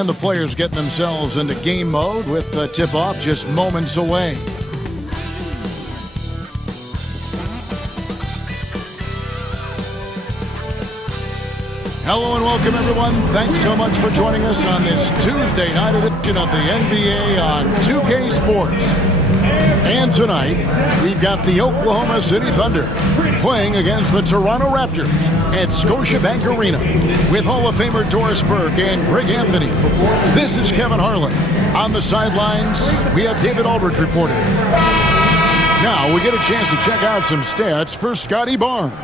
And the players getting themselves into game mode with the tip-off just moments away. Hello and welcome, everyone. Thanks so much for joining us on this Tuesday night edition of the NBA on 2K Sports. And tonight, we've got the Oklahoma City Thunder playing against the Toronto Raptors at Scotiabank Arena with Hall of Famer Doris Burke and Greg Anthony. This is Kevin Harlan. On the sidelines, we have David Aldridge reporting. Now we get a chance to check out some stats for Scotty Barnes.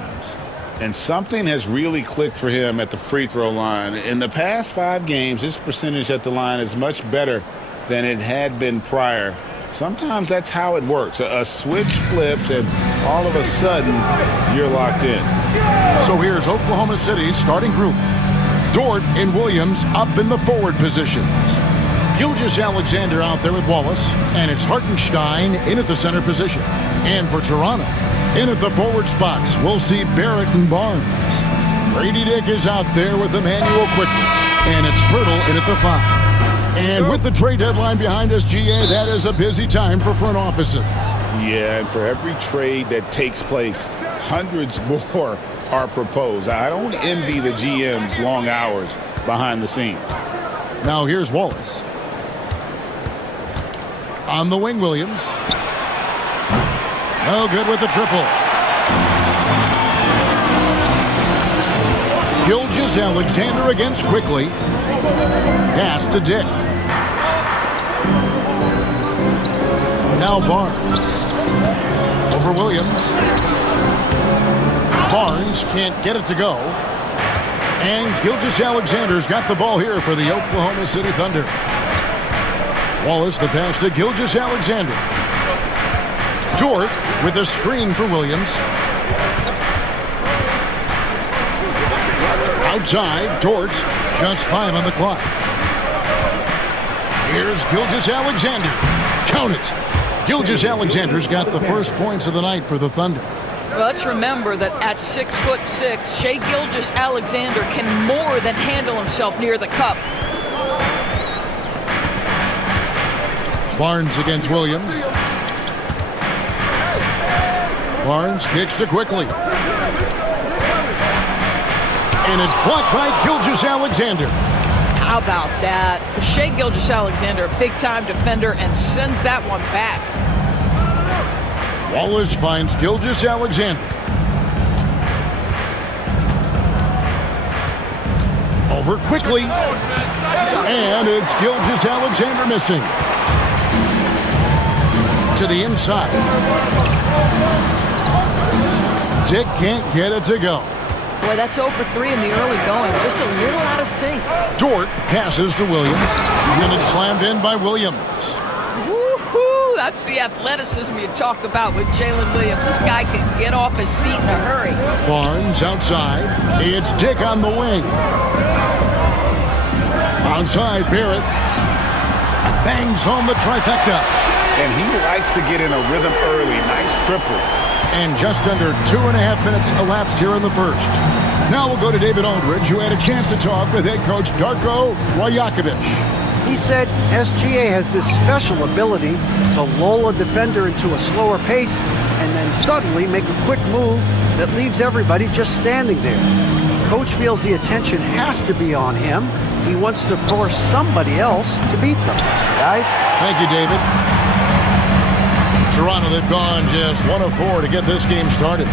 And something has really clicked for him at the free throw line. In the past 5 games, his percentage at the line is much better than it had been prior. Sometimes that's how it works. A switch flips, and all of a sudden, you're locked in. So here's Oklahoma City's starting group. Dort and Williams up in the forward positions. Gilgeous-Alexander out there with Wallace, and it's Hartenstein in at the center position. And for Toronto, in at the forward spots, we'll see Barrett and Barnes. Grady Dick is out there with Emmanuel Quickly, and it's Pirtle in at the 5. And with the trade deadline behind us, GA, that is a busy time for front offices. Yeah, and for every trade that takes place, hundreds more are proposed. I don't envy the GM's long hours behind the scenes. Now here's Wallace. On the wing, Williams. Oh, good with the triple. Gilgeous-Alexander against Quickly. Pass to Dick. Now Barnes. Over Williams. Barnes can't get it to go. And Gilgeous-Alexander's got the ball here for the Oklahoma City Thunder. Wallace, the pass to Gilgeous-Alexander. Dort with a screen for Williams. Outside, Dort, just 5 on the clock. Here's Gilgeous-Alexander. Count it. Gilgeous-Alexander's got the first points of the night for the Thunder. Well, let's remember that at 6'6", Shai Gilgeous-Alexander can more than handle himself near the cup. Barnes against Williams. Barnes kicks to Quickly. And it's blocked by Gilgeous-Alexander. How about that? Shai Gilgeous-Alexander, a big-time defender, and sends that one back. Wallace finds Gilgeous-Alexander. Over Quickly. And it's Gilgeous-Alexander missing. To the inside. Dick can't get it to go. Boy, that's 0 for 3 in the early going. Just a little out of sync. Dort passes to Williams. And it's slammed in by Williams. Woohoo! That's the athleticism you talk about with Jalen Williams. This guy can get off his feet in a hurry. Barnes outside. It's Dick on the wing. Outside, Barrett. Bangs home the trifecta. And he likes to get in a rhythm early. Nice triple. And just under 2.5 minutes elapsed here in the first. Now we'll go to David Aldridge, who had a chance to talk with head coach Darko Rajakovic. He said SGA has this special ability to lull a defender into a slower pace and then suddenly make a quick move that leaves everybody just standing there. Coach feels the attention has to be on him. He wants to force somebody else to beat them. Guys? Thank you, David. Toronto, they've gone just 1 of 4 to get this game started.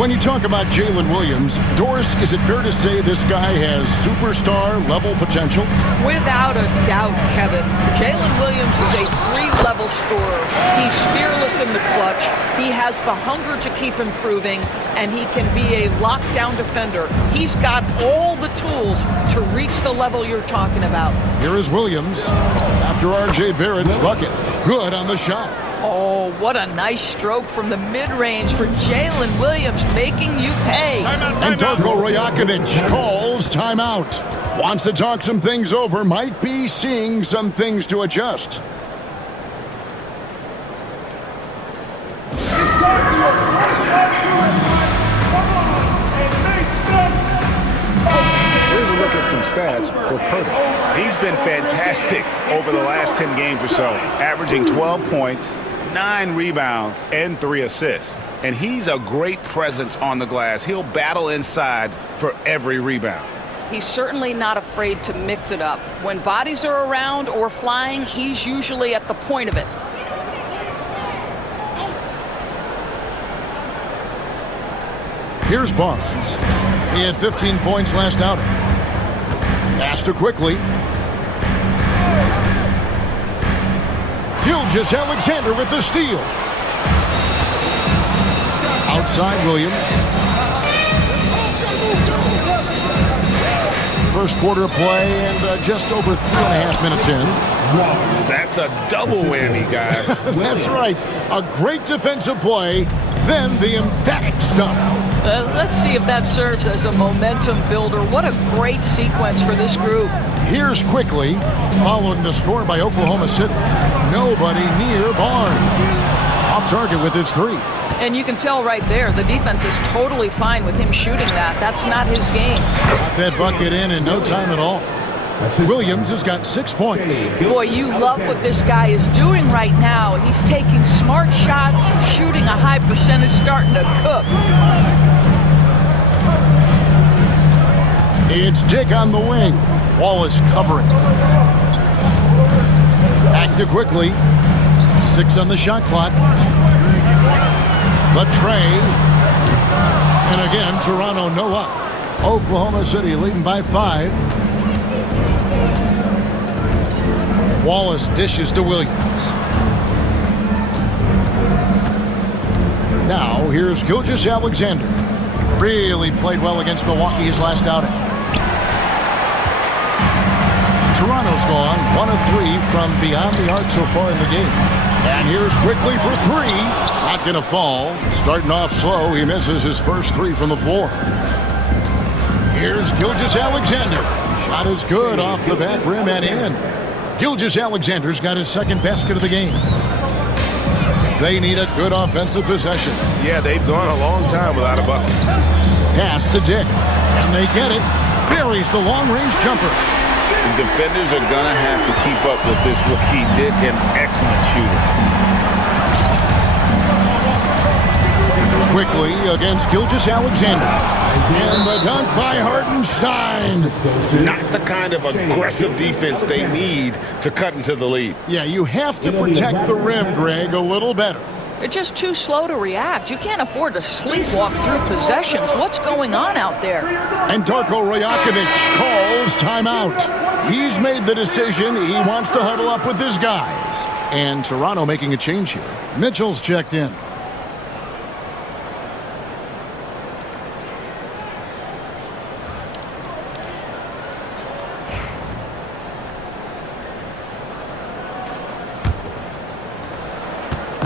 When you talk about Jalen Williams, Doris, is it fair to say this guy has superstar-level potential? Without a doubt, Kevin. Jalen Williams is a 3-level scorer. He's fearless in the clutch. He has the hunger to keep improving, and he can be a lockdown defender. He's got all the tools to reach the level you're talking about. Here is Williams after R.J. Barrett's bucket. Good on the shot. Oh, what a nice stroke from the mid-range for Jalen Williams, making you pay. And Darko Rajakovic calls timeout. Wants to talk some things over, might be seeing some things to adjust. Here's a look at some stats for Pirtle. He's been fantastic over the last 10 games or so, averaging 12 points, 9 rebounds, and 3 assists. And he's a great presence on the glass. He'll battle inside for every rebound. He's certainly not afraid to mix it up. When bodies are around or flying, he's usually at the point of it. Here's Barnes. He had 15 points last outing. Pass to quickly. Gilgeous-Alexander with the steal. Outside Williams. First quarter play and just over 3.5 minutes in. That's a double whammy, guys. That's right. A great defensive play, then the emphatic stuff. Let's see if that serves as a momentum builder. What a great sequence for this group. Here's quickly, following the score by Oklahoma City. Nobody near Barnes. Off target with his 3. And you can tell right there, the defense is totally fine with him shooting that. That's not his game. Got that bucket in no time at all. Williams has got 6 points. Boy, you love what this guy is doing right now. He's taking smart shots, shooting a high percentage, starting to cook. It's Dick on the wing. Wallace covering. Back to quickly. 6 on the shot clock. The tray. And again, Toronto no up. Oklahoma City leading by 5. Wallace dishes to Williams. Now, here's Gilgeous-Alexander. Really played well against Milwaukee his last outing. Toronto's gone 1 of 3 from beyond the arc so far in the game. And here's quickly for 3. Not going to fall. Starting off slow, he misses his first 3 from the floor. Here's Gilgeous-Alexander. Shot is good off the back rim and in. Gilgeous-Alexander's got his second basket of the game. They need a good offensive possession. Yeah, they've gone a long time without a bucket. Pass to Dick. And they get it. Buries the long-range jumper. The defenders are going to have to keep up with this rookie Dick, an excellent shooter. Quickly against Gilgeous-Alexander. And the dunk by Hartenstein. Not the kind of aggressive defense they need to cut into the lead. Yeah, you have to protect the rim, Greg, a little better. They're just too slow to react. You can't afford to sleepwalk through possessions. What's going on out there? And Darko Rajakovic calls timeout. He's made the decision. He wants to huddle up with his guys. And Toronto making a change here. Mitchell's checked in.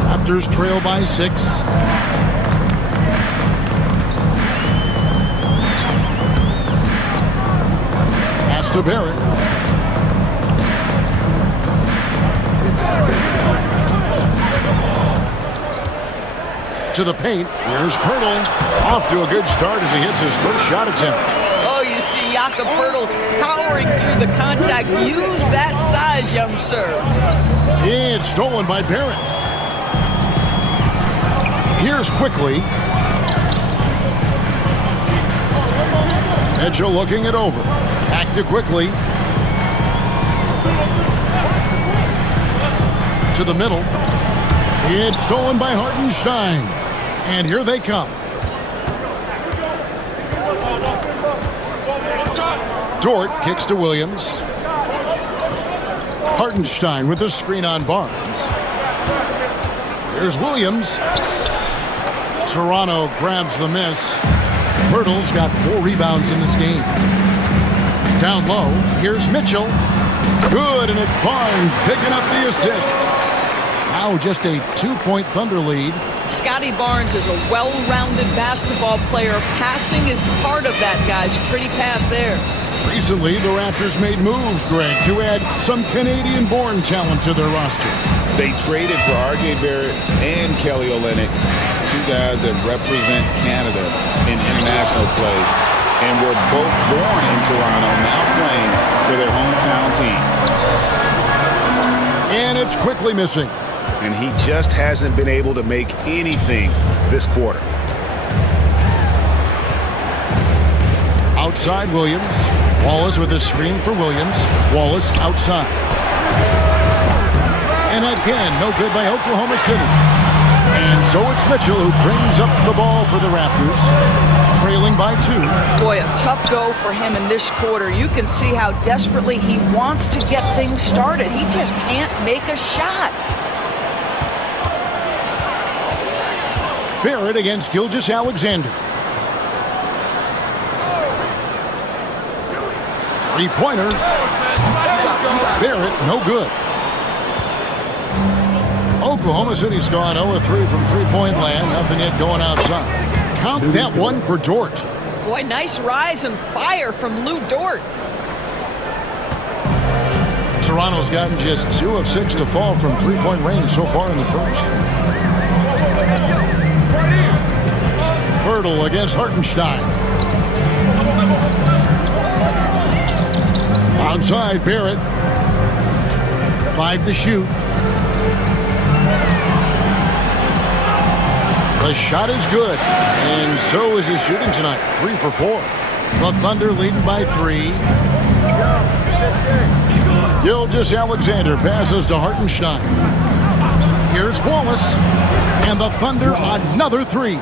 Raptors trail by 6. Pass to Barrett. To the paint. Here's Pirtle. Off to a good start as he hits his first shot attempt. Oh, you see Jakob Pirtle powering through the contact. Use that size, young sir. It's stolen by Barrett. Here's quickly. Mitchell looking it over. Back to quickly. To the middle. It's stolen by Hartenstein. And here they come. Dort kicks to Williams. Hartenstein with the screen on Barnes. Here's Williams. Toronto grabs the miss. Pirtle's got 4 rebounds in this game. Down low, here's Mitchell. Good, and it's Barnes picking up the assist. Now just a 2-point Thunder lead. Scotty Barnes is a well-rounded basketball player. Passing is part of that, guys. Pretty pass there. Recently, the Raptors made moves, Greg, to add some Canadian-born talent to their roster. They traded for R.J. Barrett and Kelly Olynyk, 2 guys that represent Canada in international play. and were both born in Toronto, now playing for their hometown team. And it's quickly missing. And he just hasn't been able to make anything this quarter. Outside Williams. Wallace with a screen for Williams. Wallace outside. And again, no good by Oklahoma City. And so it's Mitchell who brings up the ball for the Raptors, trailing by 2. Boy, a tough go for him in this quarter. You can see how desperately he wants to get things started. He just can't make a shot. Barrett against Gilgeous-Alexander. Three-pointer. Barrett, no good. Oklahoma City's gone 0-3 from three-point land. Nothing yet going outside. Count that one for Dort. Boy, nice rise and fire from Lou Dort. Toronto's gotten just 2 of 6 to fall from three-point range so far in the first. Hurdle against Hartenstein. Outside Barrett. 5 to shoot. The shot is good, and so is his shooting tonight. 3 for 4. The Thunder leading by 3. Gilgeous-Alexander passes to Hartenstein. Here's Wallace, and the Thunder another 3.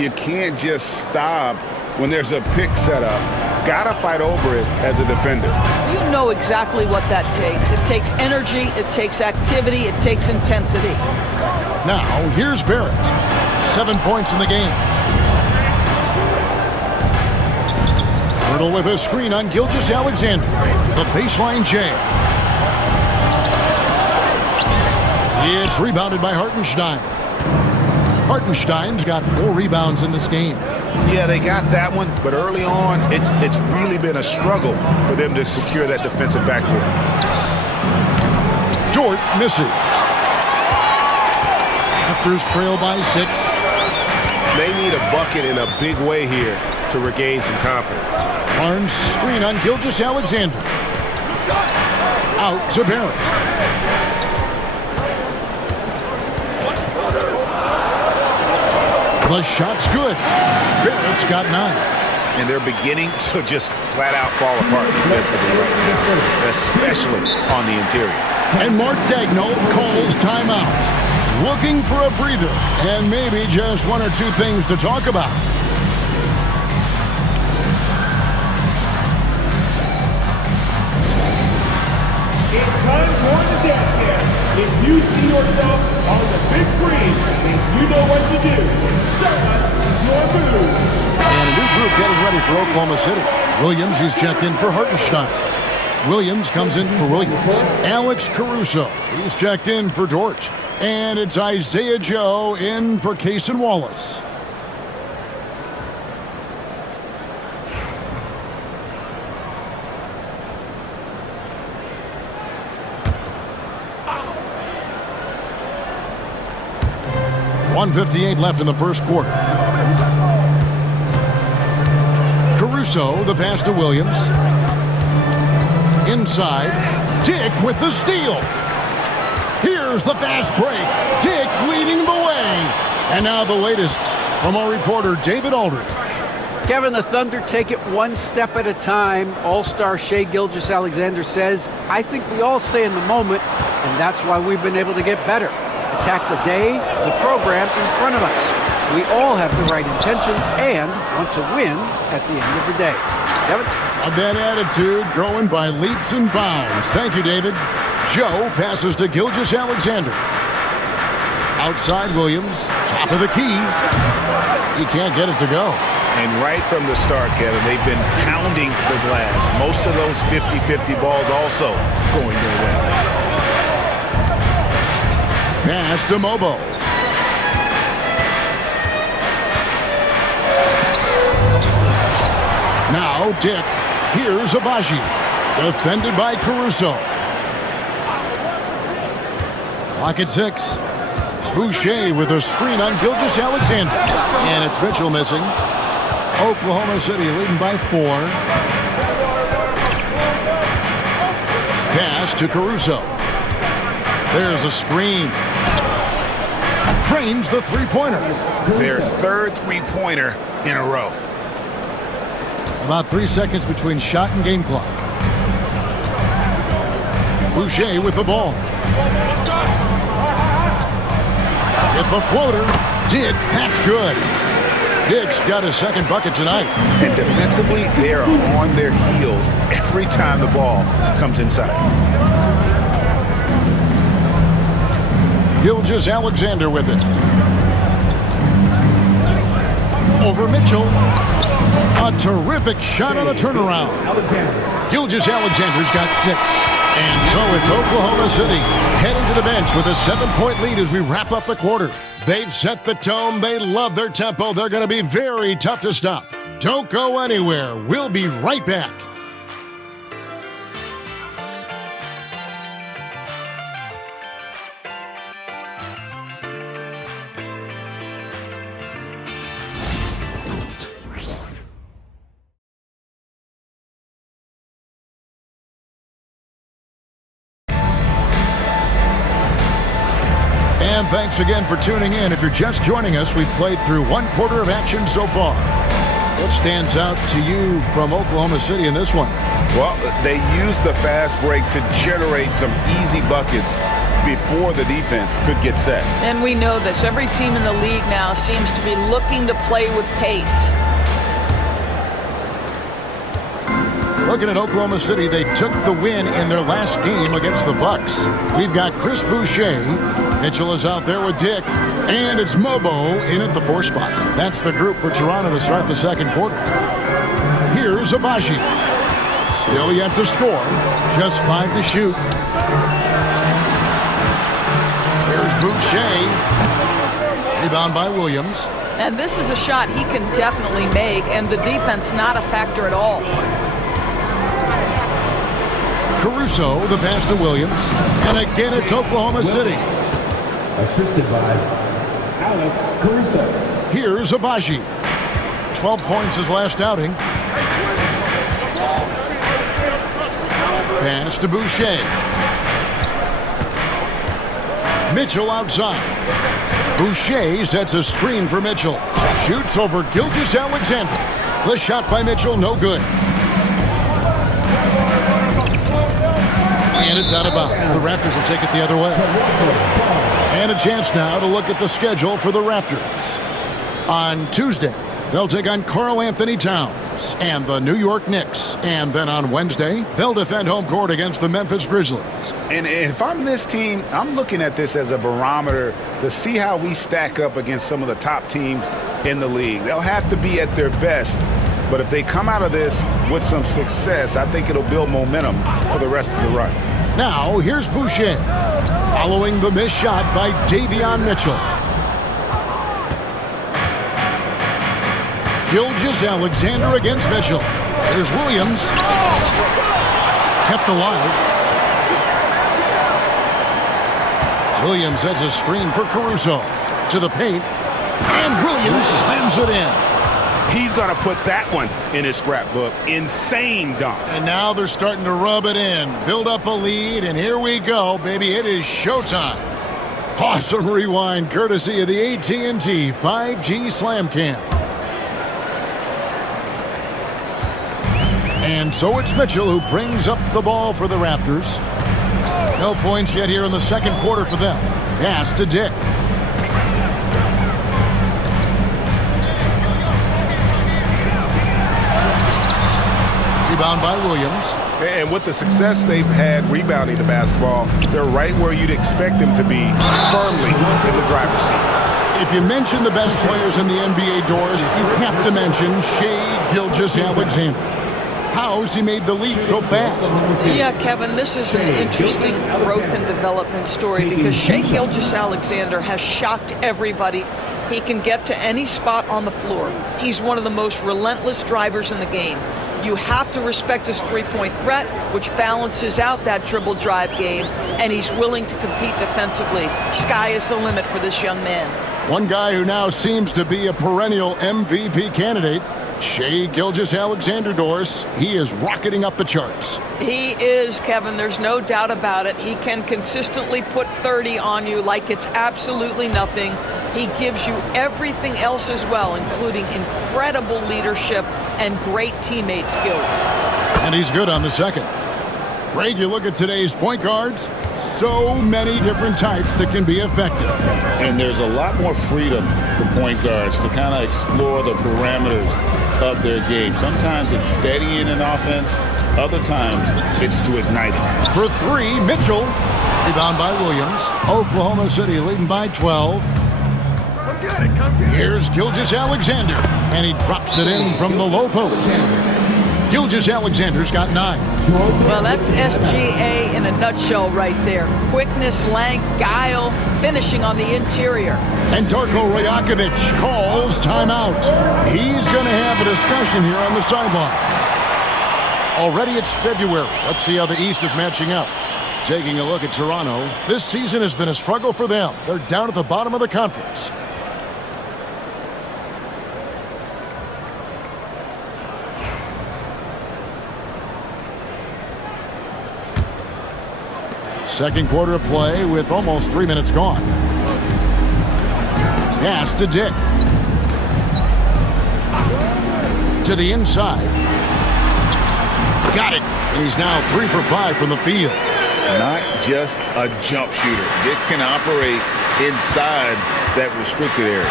You can't just stop when there's a pick set up. Gotta fight over it as a defender. You know exactly what that takes. It takes energy, it takes activity, it takes intensity. Now, here's Barrett. 7 points in the game. Hurdle with a screen on Gilgeous-Alexander. The baseline jam. It's rebounded by Hartenstein. Hartenstein's got 4 rebounds in this game. Yeah, they got that one, but early on, it's really been a struggle for them to secure that defensive backboard. Dort misses. Raptors trail by 6. They need a bucket in a big way here to regain some confidence. Barnes screen on Gilgeous-Alexander. Out to Barrett. The shot's good. Barrett's got 9. And they're beginning to just flat out fall apart defensively right now, especially on the interior. And Mark Daigneault calls timeout. Looking for a breather and maybe just 1 or 2 things to talk about. It's time for the dance cam. If you see yourself on the big screen and you know what to do, show us your move. And a new group getting ready for Oklahoma City. Williams, he's checked in for Hartenstein. Williams comes in for Williams. Alex Caruso, he's checked in for Dort. And it's Isaiah Joe in for Cason Wallace. .158 left in the first quarter. Caruso, the pass to Williams. Inside, Dick with the steal. Here's the fast break. Dick leading the way. And now the latest from our reporter, David Aldridge. Kevin, the Thunder take it one step at a time. All-star Shai Gilgeous-Alexander says, I think we all stay in the moment, and that's why we've been able to get better. Attack the day, the program in front of us. We all have the right intentions and want to win at the end of the day. Kevin? That attitude growing by leaps and bounds. Thank you, David. Joe passes to Gilgeous-Alexander. Outside Williams, top of the key. He can't get it to go. And right from the start, Kevin, they've been pounding the glass. Most of those 50-50 balls also going their way. Pass to Mobo. Now Dick. Here's Abaji. Defended by Caruso. Clock at 6. Boucher with a screen on Gilgeous-Alexander. And it's Mitchell missing. Oklahoma City leading by 4. Pass to Caruso. There's a screen. Drains the three-pointer. Their third three-pointer in a row. About 3 seconds between shot and game clock. Boucher with the ball. With the floater. Dick, that's good. Dick's got his second bucket tonight. And defensively, they're on their heels every time the ball comes inside. Gilgeous-Alexander with it. Over Mitchell. A terrific shot on the turnaround. Gilgeous-Alexander's got 6. And so it's Oklahoma City heading to the bench with a 7-point lead as we wrap up the quarter. They've set the tone. They love their tempo. They're going to be very tough to stop. Don't go anywhere. We'll be right back. And thanks again for tuning in. If you're just joining us, we've played through 1 quarter of action so far. What stands out to you from Oklahoma City in this one? Well, they used the fast break to generate some easy buckets before the defense could get set. And we know this. Every team in the league now seems to be looking to play with pace. Looking at Oklahoma City, they took the win in their last game against the Bucks. We've got Chris Boucher. Mitchell is out there with Dick. And it's Mobo in at the 4 spot. That's the group for Toronto to start the second quarter. Here's Abaji. Still yet to score. Just 5 to shoot. Here's Boucher. Rebound by Williams. And this is a shot he can definitely make, and the defense not a factor at all. Caruso, the pass to Williams. And again, it's Oklahoma City. Assisted by Alex Caruso. Here's Abaji. 12 points his last outing. Pass to Boucher. Mitchell outside. Boucher sets a screen for Mitchell. Shoots over Gilgeous-Alexander. The shot by Mitchell, no good. And it's out of bounds. The Raptors will take it the other way. And a chance now to look at the schedule for the Raptors. On Tuesday, they'll take on Karl Anthony Towns and the New York Knicks. And then on Wednesday, they'll defend home court against the Memphis Grizzlies. And if I'm this team, I'm looking at this as a barometer to see how we stack up against some of the top teams in the league. They'll have to be at their best. But if they come out of this with some success, I think it'll build momentum for the rest of the run. Now, here's Boucher, following the missed shot by Davion Mitchell. Gilgeous-Alexander against Mitchell. There's Williams. Kept alive. Williams sets a screen for Caruso. To the paint. And Williams slams it in. He's going to put that one in his scrapbook. Insane dunk. And now they're starting to rub it in. Build up a lead, and here we go, baby. It is showtime. Awesome rewind, courtesy of the AT&T 5G Slam Cam. And so it's Mitchell who brings up the ball for the Raptors. No points yet here in the second quarter for them. Pass to Dick. Rebound by Williams. And with the success they've had rebounding the basketball, they're right where you'd expect them to be, firmly in the driver's seat. If you mention the best players in the NBA, Doris, you have to mention Shai Gilgeous-Alexander. How's he made the leap so fast? Yeah, Kevin, this is an interesting growth and development story because Shai Gilgeous-Alexander has shocked everybody. He can get to any spot on the floor. He's one of the most relentless drivers in the game. You have to respect his three-point threat, which balances out that dribble drive game, and he's willing to compete defensively. Sky is the limit for this young man. One guy who now seems to be a perennial MVP candidate, Shai Gilgeous-Alexander, Doris. He is rocketing up the charts. He is, Kevin. There's no doubt about it. He can consistently put 30 on you like it's absolutely nothing. He gives you everything else as well, including incredible leadership and great teammate skills. And he's good on the second. Greg, you look at today's point guards, so many different types that can be effective. And there's a lot more freedom for point guards to kind of explore the parameters of their game. Sometimes it's steadying an offense. Other times it's to ignite it. For three, Mitchell. Rebound by Williams. Oklahoma City leading by 12. Here's Gilgeous-Alexander. And he drops it in from the low post. Gilgeous-Alexander's got 9. Well, that's SGA in a nutshell right there. Quickness, length, guile, finishing on the interior. And Darko Rajakovic calls timeout. He's going to have a discussion here on the sideline. Already it's February. Let's see how the East is matching up. Taking a look at Toronto, this season has been a struggle for them. They're down at the bottom of the conference. Second quarter of play with almost 3 minutes gone. Pass to Dick. To the inside. Got it. And he's now 3 for 5 from the field. Not just a jump shooter. Dick can operate inside that restricted area.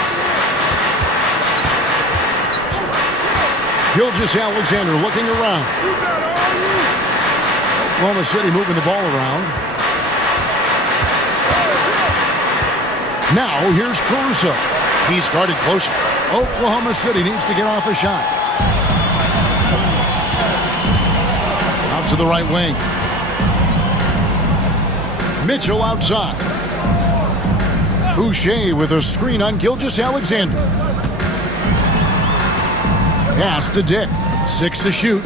Gilgeous-Alexander looking around. Oklahoma City moving the ball around. Now here's Caruso. He's guarded closer. Oklahoma City needs to get off a shot. Out to the right wing. Mitchell outside. Boucher with a screen on Gilgeous-Alexander. Pass to Dick. 6 to shoot.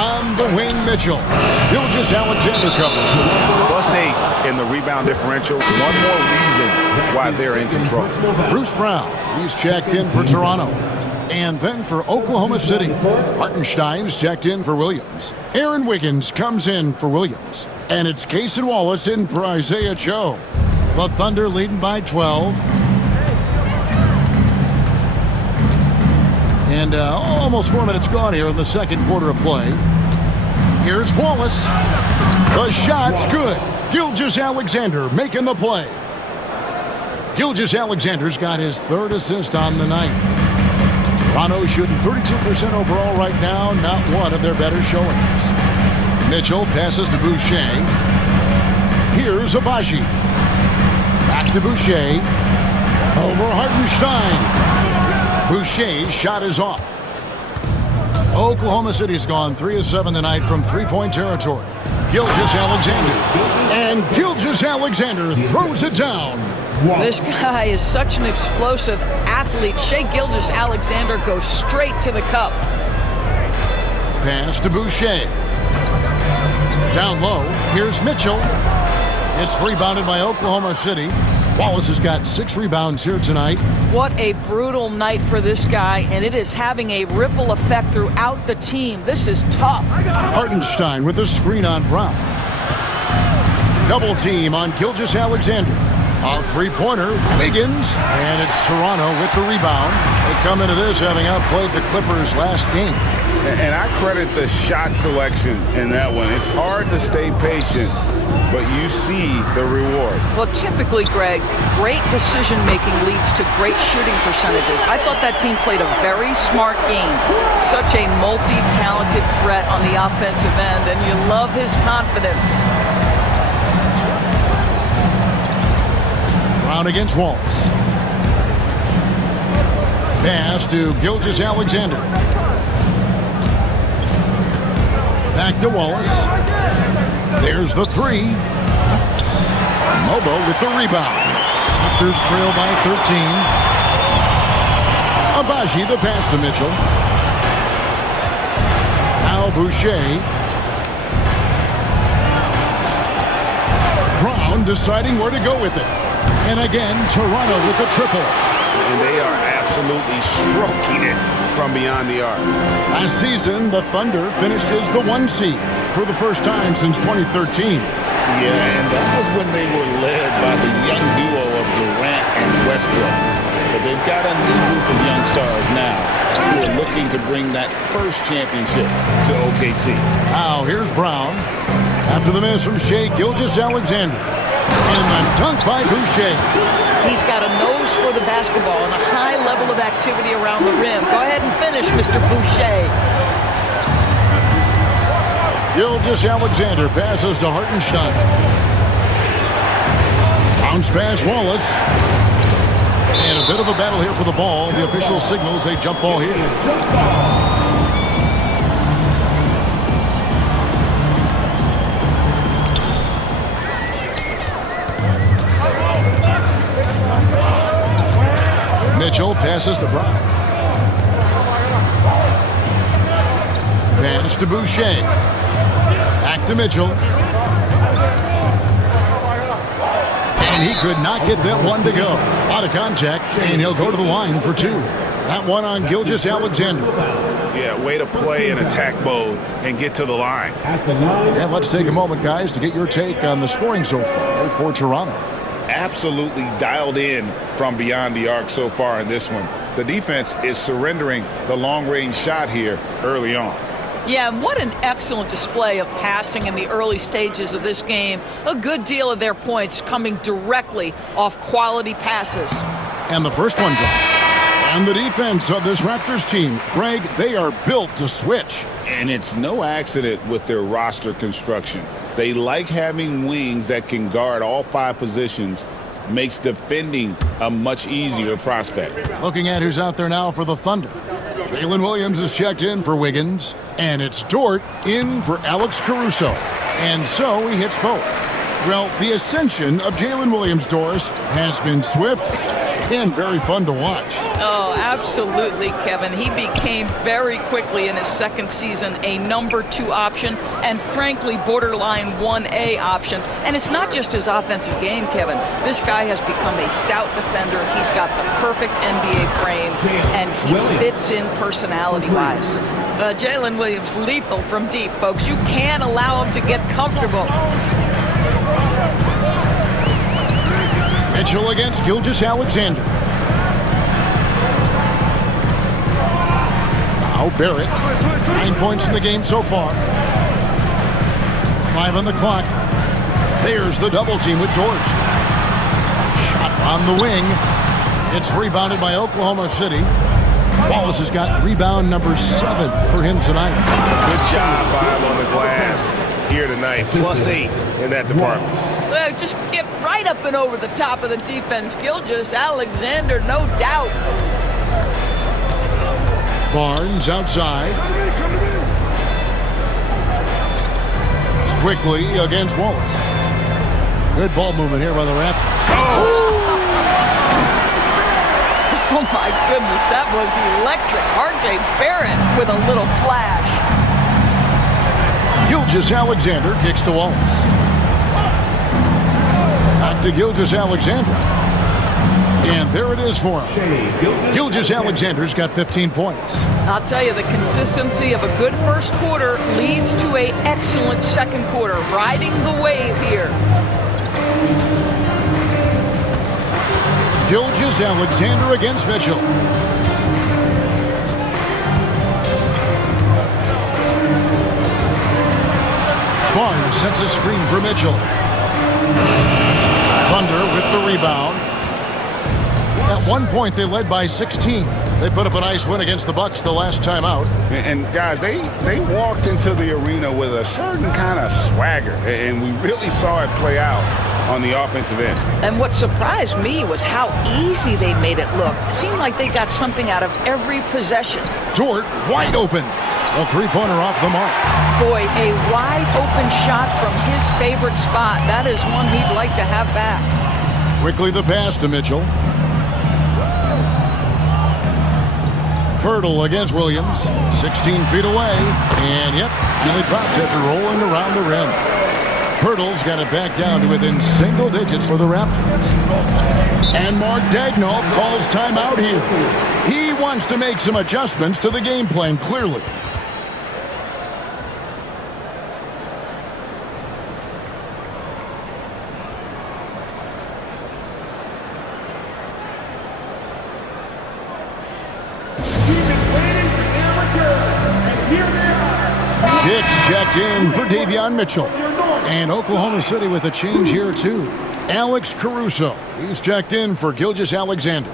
On the wing, Mitchell. Gilgeous-Alexander covers. +8 in the rebound differential. One more reason why they're in control. Bruce Brown, he's checked in for Toronto. And then for Oklahoma City, Hartenstein's checked in for Williams. Aaron Wiggins comes in for Williams. And it's Cason Wallace in for Isaiah Joe. The Thunder leading by 12. And almost 4 minutes gone here in the second quarter of play. Here's Wallace. The shot's good. Gilgeous-Alexander making the play. Gilgeous-Alexander's got his 3rd assist on the night. Toronto shooting 32% overall right now, not one of their better showings. Mitchell passes to Boucher. Here's Abaji. Back to Boucher. Over Hartenstein. Boucher's shot is off. Oklahoma City's gone 3 of 7 tonight from three-point territory. Gilgeous-Alexander. And Gilgeous-Alexander throws it down. This guy is such an explosive athlete. Shai Gilgeous-Alexander goes straight to the cup. Pass to Boucher. Down low, here's Mitchell. It's rebounded by Oklahoma City. Wallace has got 6 rebounds here tonight. What a brutal night for this guy, and it is having a ripple effect throughout the team. This is tough. Hartenstein with a screen on Brown. Double team on Gilgeous-Alexander. A three-pointer, Wiggins, and it's Toronto with the rebound. They come into this having outplayed the Clippers last game. And I credit the shot selection in that one. It's hard to stay patient, but you see the reward. Well, typically, Greg, great decision-making leads to great shooting percentages. I thought that team played a very smart game. Such a multi-talented threat on the offensive end, and you love his confidence. Brown against Wallace. Pass to Gilgeous-Alexander. Back to Wallace. There's the 3. Mobo with the rebound. Raptors trail by 13. Abaji the pass to Mitchell. Now Boucher. Brown deciding where to go with it. And again, Toronto with the triple. and they are absolutely stroking it from beyond the arc. Last season, the Thunder finished as the 1 seed for the first time since 2013. Yeah, and that was when they were led by the young duo of Durant and Westbrook. But they've got a new group of young stars now who are looking to bring that first championship to OKC. Now, here's Brown. After the miss from Shai Gilgeous-Alexander. And the dunk by Boucher. He's got a nose for the basketball and a high level of activity around the rim. Go ahead and finish, Mr. Boucher. Gilgeous-Alexander passes to Hartenstein. Bounce pass Wallace. And a bit of a battle here for the ball. The official signals a jump ball here. Mitchell passes to Brown. Pass to Boucher. Back to Mitchell. And he could not get that one to go. Out of contact, and he'll go to the line for 2. That one on Gilgeous-Alexander. Yeah, way to play in attack mode and get to the line. And let's take a moment, guys, to get your take on the scoring so far for Toronto. Absolutely dialed in from beyond the arc so far in this one. The defense is surrendering the long-range shot here early on. Yeah, and what an excellent display of passing in the early stages of this game. A good deal of their points coming directly off quality passes. And the first one drops. And the defense of this Raptors team, Greg, they are built to switch. And it's no accident with their roster construction. They like having wings that can guard all 5 positions. Makes defending a much easier prospect. Looking at who's out there now for the Thunder. Jalen Williams is checked in for Wiggins. And it's Dort in for Alex Caruso. And so he hits both. Well, the ascension of Jalen Williams, Doris, has been swift and very fun to watch. Oh, absolutely, Kevin. He became very quickly in his second season a number 2 option and, frankly, borderline 1A option. And it's not just his offensive game, Kevin. This guy has become a stout defender. He's got the perfect NBA frame, and he fits in personality-wise. Jalen Williams, lethal from deep, folks. You can't allow him to get comfortable. Mitchell against Gilgeous-Alexander. Now Barrett. 9 points in the game so far. 5 on the clock. There's the double team with George. Shot on the wing. It's rebounded by Oklahoma City. Wallace has got rebound number 7 for him tonight. Good job by him on the glass here tonight. +8 in that department. Well, just get right up and over the top of the defense. Gilgeous-Alexander, no doubt. Barnes outside. Quickly against Wallace. Good ball movement here by the Raptors. Oh, my goodness, that was electric. R.J. Barrett with a little flash. Gilgeous-Alexander kicks to Wallace. Back to Gilgeous-Alexander. And there it is for him. Gilgeous-Alexander's got 15 points. I'll tell you, the consistency of a good first quarter leads to an excellent second quarter. Riding the wave here. Gilgeous-Alexander against Mitchell. Barnes sets a screen for Mitchell. Thunder with the rebound. At one point, they led by 16. They put up a nice win against the Bucks the last time out. And guys, they walked into the arena with a certain kind of swagger, and we really saw it play out on the offensive end. And what surprised me was how easy they made it look. It seemed like they got something out of every possession. Dort wide open. A three-pointer off the mark. Boy, a wide open shot from his favorite spot. That is one he'd like to have back. Quickly the pass to Mitchell. Pirtle against Williams. 16 feet away. And yep, finally dropped after rolling around the rim. Pirtle's got it back down to within single digits for the Raptors. And Mark Daigneault calls timeout here. He wants to make some adjustments to the game plan, clearly. Dix checked in for Davion Mitchell. And Oklahoma City with a change here, too. Alex Caruso. He's checked in for Gilgeous-Alexander.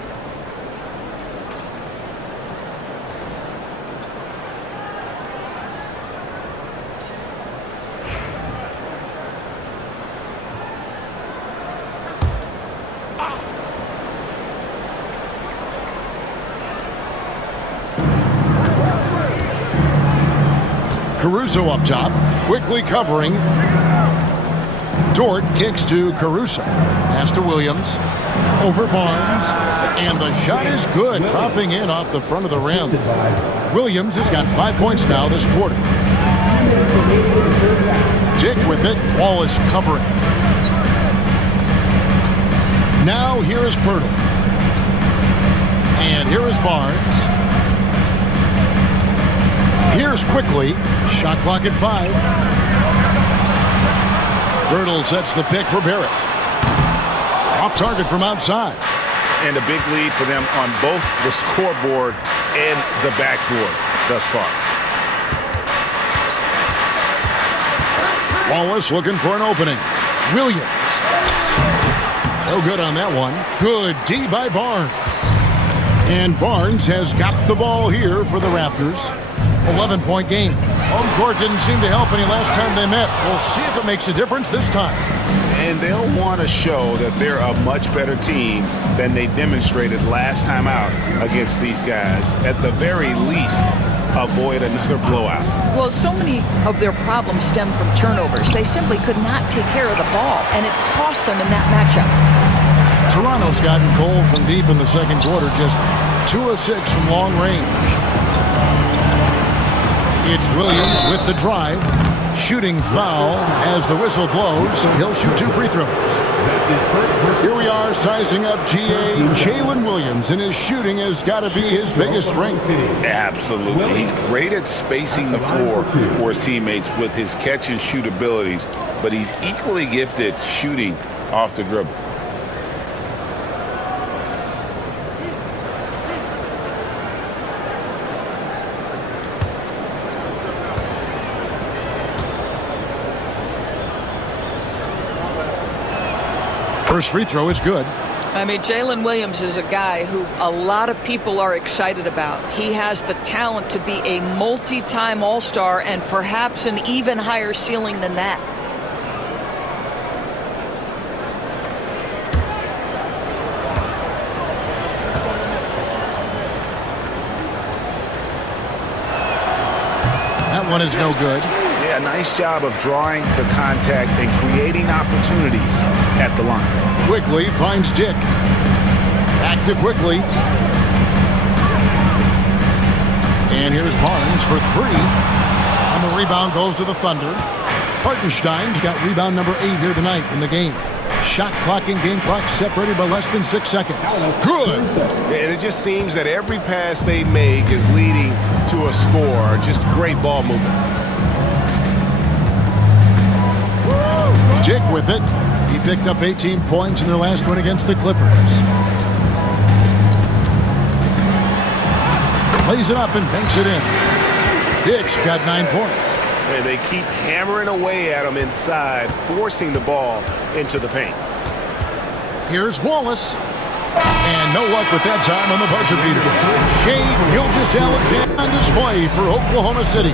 Caruso up top, quickly covering. Dort kicks to Caruso. Pass to Williams. Over Barnes. And the shot is good, dropping in off the front of the rim. Williams has got 5 points now this quarter. Dick with it. Wallace covering. Now here is Pirtle. And here is Barnes. Here's quickly. Shot clock at 5. Pirtle sets the pick for Barrett. Off target from outside. And a big lead for them on both the scoreboard and the backboard thus far. Wallace looking for an opening. Williams. No good on that one. Good D by Barnes. And Barnes has got the ball here for the Raptors. 11-point game. Home court didn't seem to help any last time they met. We'll see if it makes a difference this time. And they'll want to show that they're a much better team than they demonstrated last time out against these guys. At the very least, avoid another blowout. Well, so many of their problems stem from turnovers. They simply could not take care of the ball, and it cost them in that matchup. Toronto's gotten cold from deep in the second quarter, just 2 of 6 from long range. It's Williams with the drive. Shooting foul as the whistle blows. He'll shoot 2 free throws. Here we are sizing up GA. Jalen Williams, and his shooting has got to be his biggest strength. Absolutely. He's great at spacing the floor for his teammates with his catch and shoot abilities, but he's equally gifted shooting off the dribble. First free throw is good. I mean, Jalen Williams is a guy who a lot of people are excited about. He has the talent to be a multi-time All-Star and perhaps an even higher ceiling than that. That one is no good. Yeah, nice job of drawing the contact and creating opportunities at the line. Quickly finds Dick. Back to Quickly. And here's Barnes for 3. And the rebound goes to the Thunder. Hartenstein's got rebound number 8 here tonight in the game. Shot clock and game clock separated by less than 6 seconds. Good. And it just seems that every pass they make is leading to a score. Just great ball movement. Dick with it. He picked up 18 points in their last win against the Clippers. Plays it up and banks it in. Dick's got 9 points. And they keep hammering away at him inside, forcing the ball into the paint. Here's Wallace. And no luck with that time on the buzzer beater. Shai Gilgeous-Alexander on display for Oklahoma City.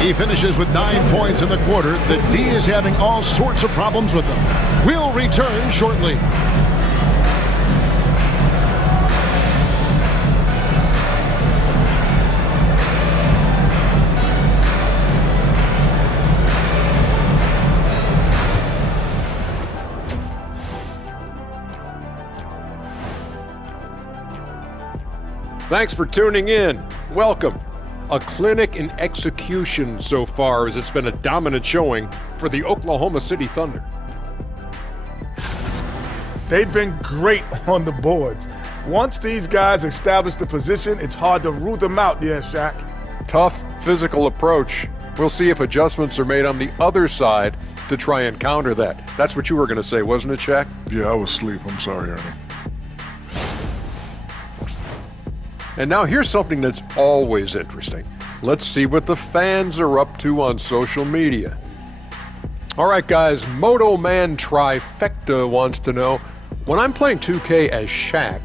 He finishes with 9 points in the quarter. The D is having all sorts of problems with him. We'll return shortly. Thanks for tuning in. Welcome. A clinic in execution so far, as it's been a dominant showing for the Oklahoma City Thunder. They've been great on the boards. Once these guys establish the position, it's hard to root them out, Shaq. Tough physical approach. We'll see if adjustments are made on the other side to try and counter that. That's what you were going to say, wasn't it, Shaq? Yeah, I was asleep. I'm sorry, Ernie. And now here's something that's always interesting. Let's see what the fans are up to on social media. All right, guys, Moto Man Trifecta wants to know, when I'm playing 2K as Shaq,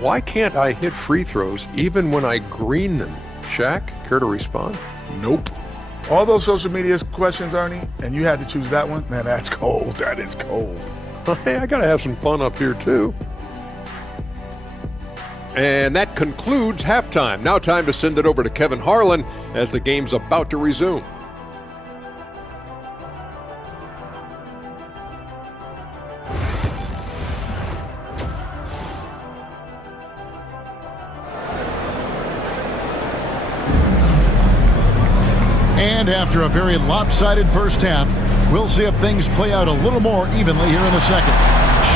why can't I hit free throws even when I green them? Shaq, care to respond? Nope. All those social media questions, Ernie, and you had to choose that one? Man, that's cold. That is cold. Hey, I got to have some fun up here, too. And that concludes halftime. Now time to send it over to Kevin Harlan as the game's about to resume. And after a very lopsided first half, we'll see if things play out a little more evenly here in the second.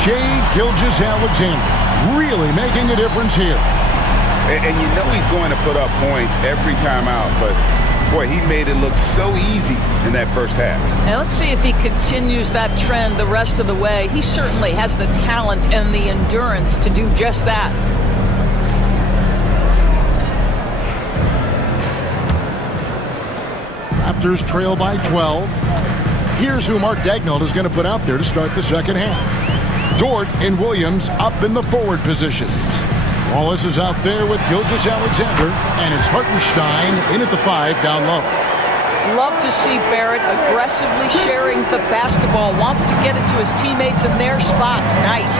Shai Gilgeous-Alexander really making a difference here. And you know he's going to put up points every time out, but boy, he made it look so easy in that first half. And let's see if he continues that trend the rest of the way. He certainly has the talent and the endurance to do just that. Raptors trail by 12. Here's who Mark Daigneault is going to put out there to start the second half. Dort and Williams up in the forward positions. Wallace is out there with Gilgeous-Alexander, and it's Hartenstein in at the 5 down low. Love to see Barrett aggressively sharing the basketball. Wants to get it to his teammates in their spots. Nice.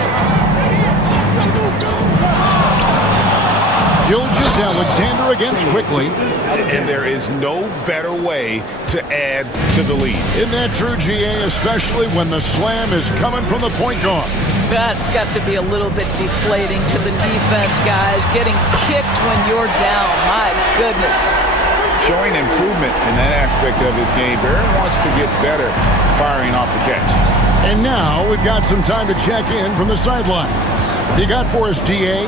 Gilgeous-Alexander against quickly. And there is no better way to add to the lead. Isn't that true, GA, especially when the slam is coming from the point guard? That's got to be a little bit deflating to the defense, guys. Getting kicked when you're down. My goodness. Showing improvement in that aspect of his game. Barrett wants to get better firing off the catch. And now we've got some time to check in from the sideline. You got for us, GA?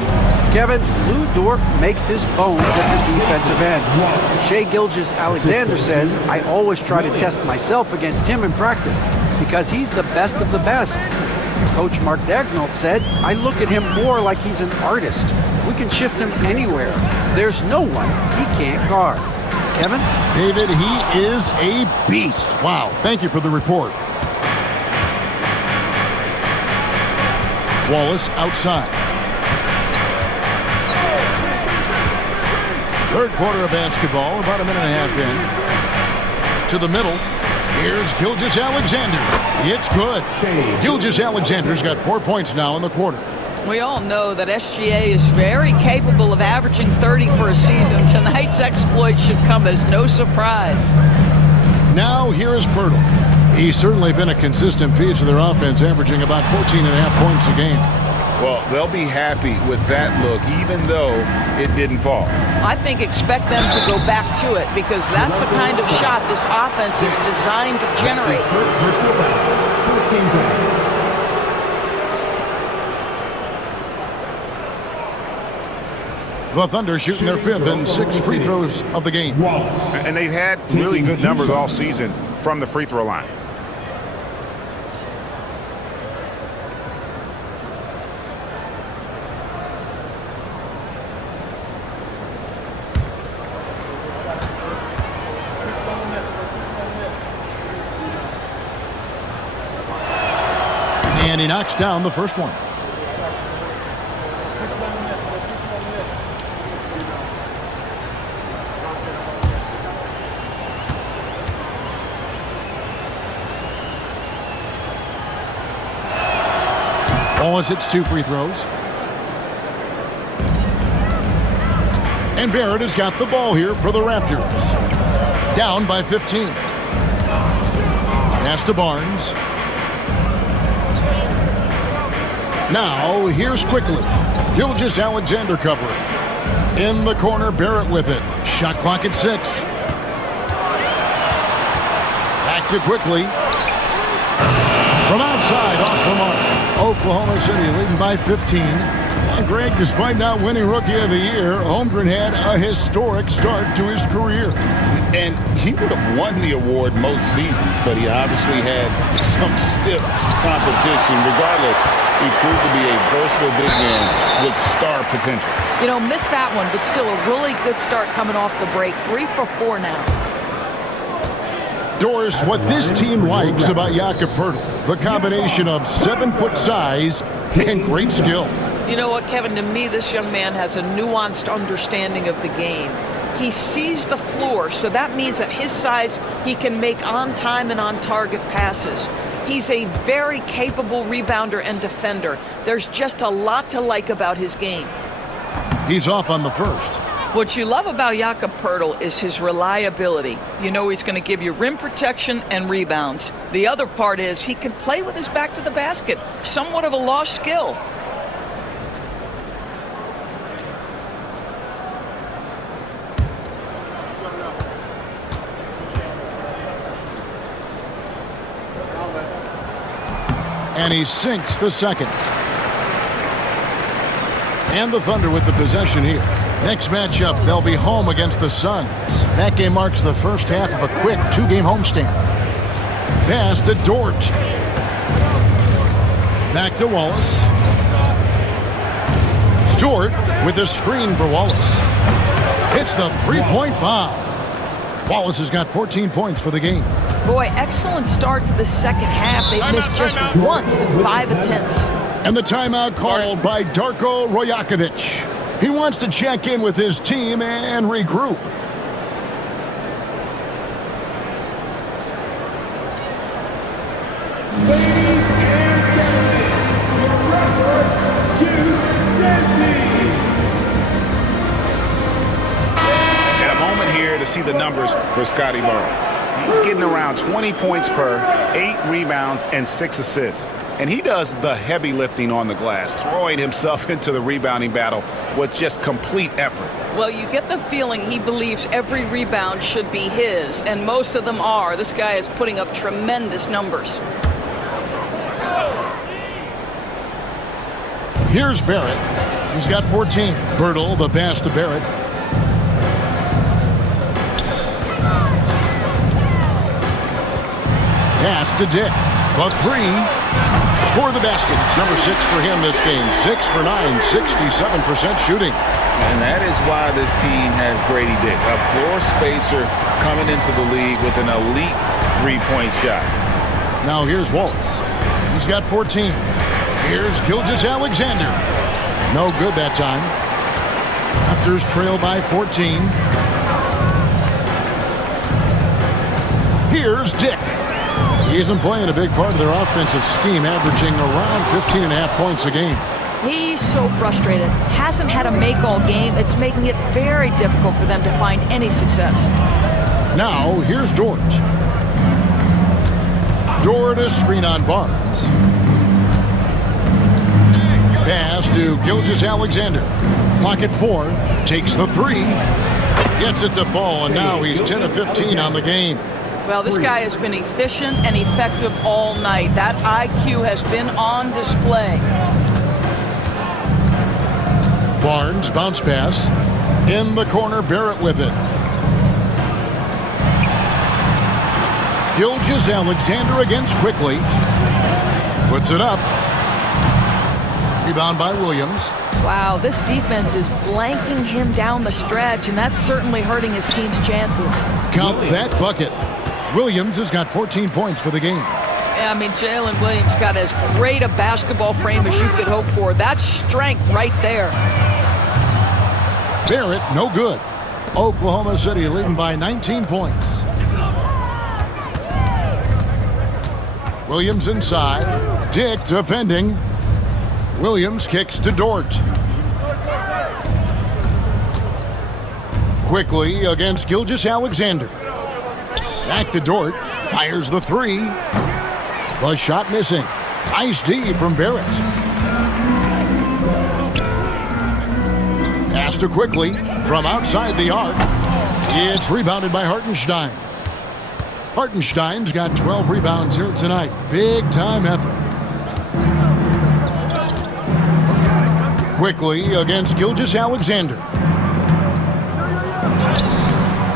Kevin, Lou Dort makes his bones at the defensive end. Shai Gilgeous-Alexander says, I always try to test myself against him in practice because he's the best of the best. Coach Mark Daigneault said, I look at him more like he's an artist. We can shift him anywhere. There's no one he can't guard. Kevin? David, he is a beast. Wow, thank you for the report. Wallace outside. Third quarter of basketball, about a minute and a half in. To the middle, here's Gilgeous-Alexander. It's good. Gilgeous-Alexander's got 4 points now in the quarter. We all know that SGA is very capable of averaging 30 for a season. Tonight's exploit should come as no surprise. Now here is Pirtle. He's certainly been a consistent piece of their offense, averaging about 14.5 points a game. Well, they'll be happy with that look, even though it didn't fall. I think expect them to go back to it because that's the kind of shot this offense is designed to generate. The Thunder shooting their 5th and 6th free throws of the game. And they've had really good numbers all season from the free throw line. And he knocks down the first one. Wallace hits 2 free throws. And Barrett has got the ball here for the Raptors. Down by 15. Pass to Barnes. Now, here's quickly. Gilgeous-Alexander covering. In the corner, Barrett with it. Shot clock at 6. Back to quickly. From outside, off the mark. Oklahoma City leading by 15. And Greg, despite not winning Rookie of the Year, Holmgren had a historic start to his career. And he would have won the award most seasons, but he obviously had some stiff competition. Regardless, he proved to be a versatile big man with star potential. You know, missed that one, but still a really good start coming off the break. 3 for 4 now. Doris, what this team likes about Jakob Poeltl, the combination of 7-foot size and great skill. You know what, Kevin? To me, this young man has a nuanced understanding of the game. He sees the floor, so that means at his size, he can make on-time and on-target passes. He's a very capable rebounder and defender. There's just a lot to like about his game. He's off on the first. What you love about Jakob Poeltl is his reliability. You know he's going to give you rim protection and rebounds. The other part is he can play with his back to the basket, somewhat of a lost skill. And he sinks the second. And the Thunder with the possession here. Next matchup, they'll be home against the Suns. That game marks the first half of a quick 2-game homestand. Pass to Dort. Back to Wallace. Dort with a screen for Wallace. Hits the three-point bomb. Wallace has got 14 points for the game. Boy, excellent start to the second half. They've missed just once in 5 attempts. And the timeout called by Darko Rajakovic. He wants to check in with his team and regroup. Ladies and gentlemen, And a moment here to see the numbers for Scotty Barnes. He's getting around 20 points per, 8 rebounds, and 6 assists. And he does the heavy lifting on the glass, throwing himself into the rebounding battle with just complete effort. Well, you get the feeling he believes every rebound should be his, and most of them are. This guy is putting up tremendous numbers. Here's Barrett. He's got 14. Poeltl, the pass to Barrett. Pass to Dick. The 3. Score the basket. It's number 6 for him this game. 6 for 9, 67% shooting. And that is why this team has Grady Dick, a floor spacer coming into the league with an elite three-point shot. Now here's Wallace. He's got 14. Here's Gilgeous-Alexander. No good that time. Raptors trail by 14. Here's Dick. He's been playing a big part of their offensive scheme, averaging around 15.5 points a game. He's so frustrated. Hasn't had a make all game. It's making it very difficult for them to find any success. Now, here's Dort. Dort a screen on Barnes. Pass to Gilgeous-Alexander. Clock at 4. Takes the 3. Gets it to fall, and now he's 10 of 15 on the game. Well, this guy has been efficient and effective all night. That IQ has been on display. Barnes, bounce pass. In the corner, Barrett with it. Gilgeous-Alexander against quickly. Puts it up. Rebound by Williams. Wow, this defense is blanking him down the stretch, and that's certainly hurting his team's chances. Count that bucket. Williams has got 14 points for the game. Yeah, I mean, Jalen Williams got as great a basketball frame as you could hope for. That's strength right there. Barrett, no good. Oklahoma City leading by 19 points. Williams inside. Dick defending. Williams kicks to Dort. Quickly against Gilgeous-Alexander. Back to Dort. Fires the 3. The shot missing. Nice D from Barrett. Pass to Quickly from outside the arc. It's rebounded by Hartenstein. Hartenstein's got 12 rebounds here tonight. Big time effort. Quickly against Gilgeous-Alexander.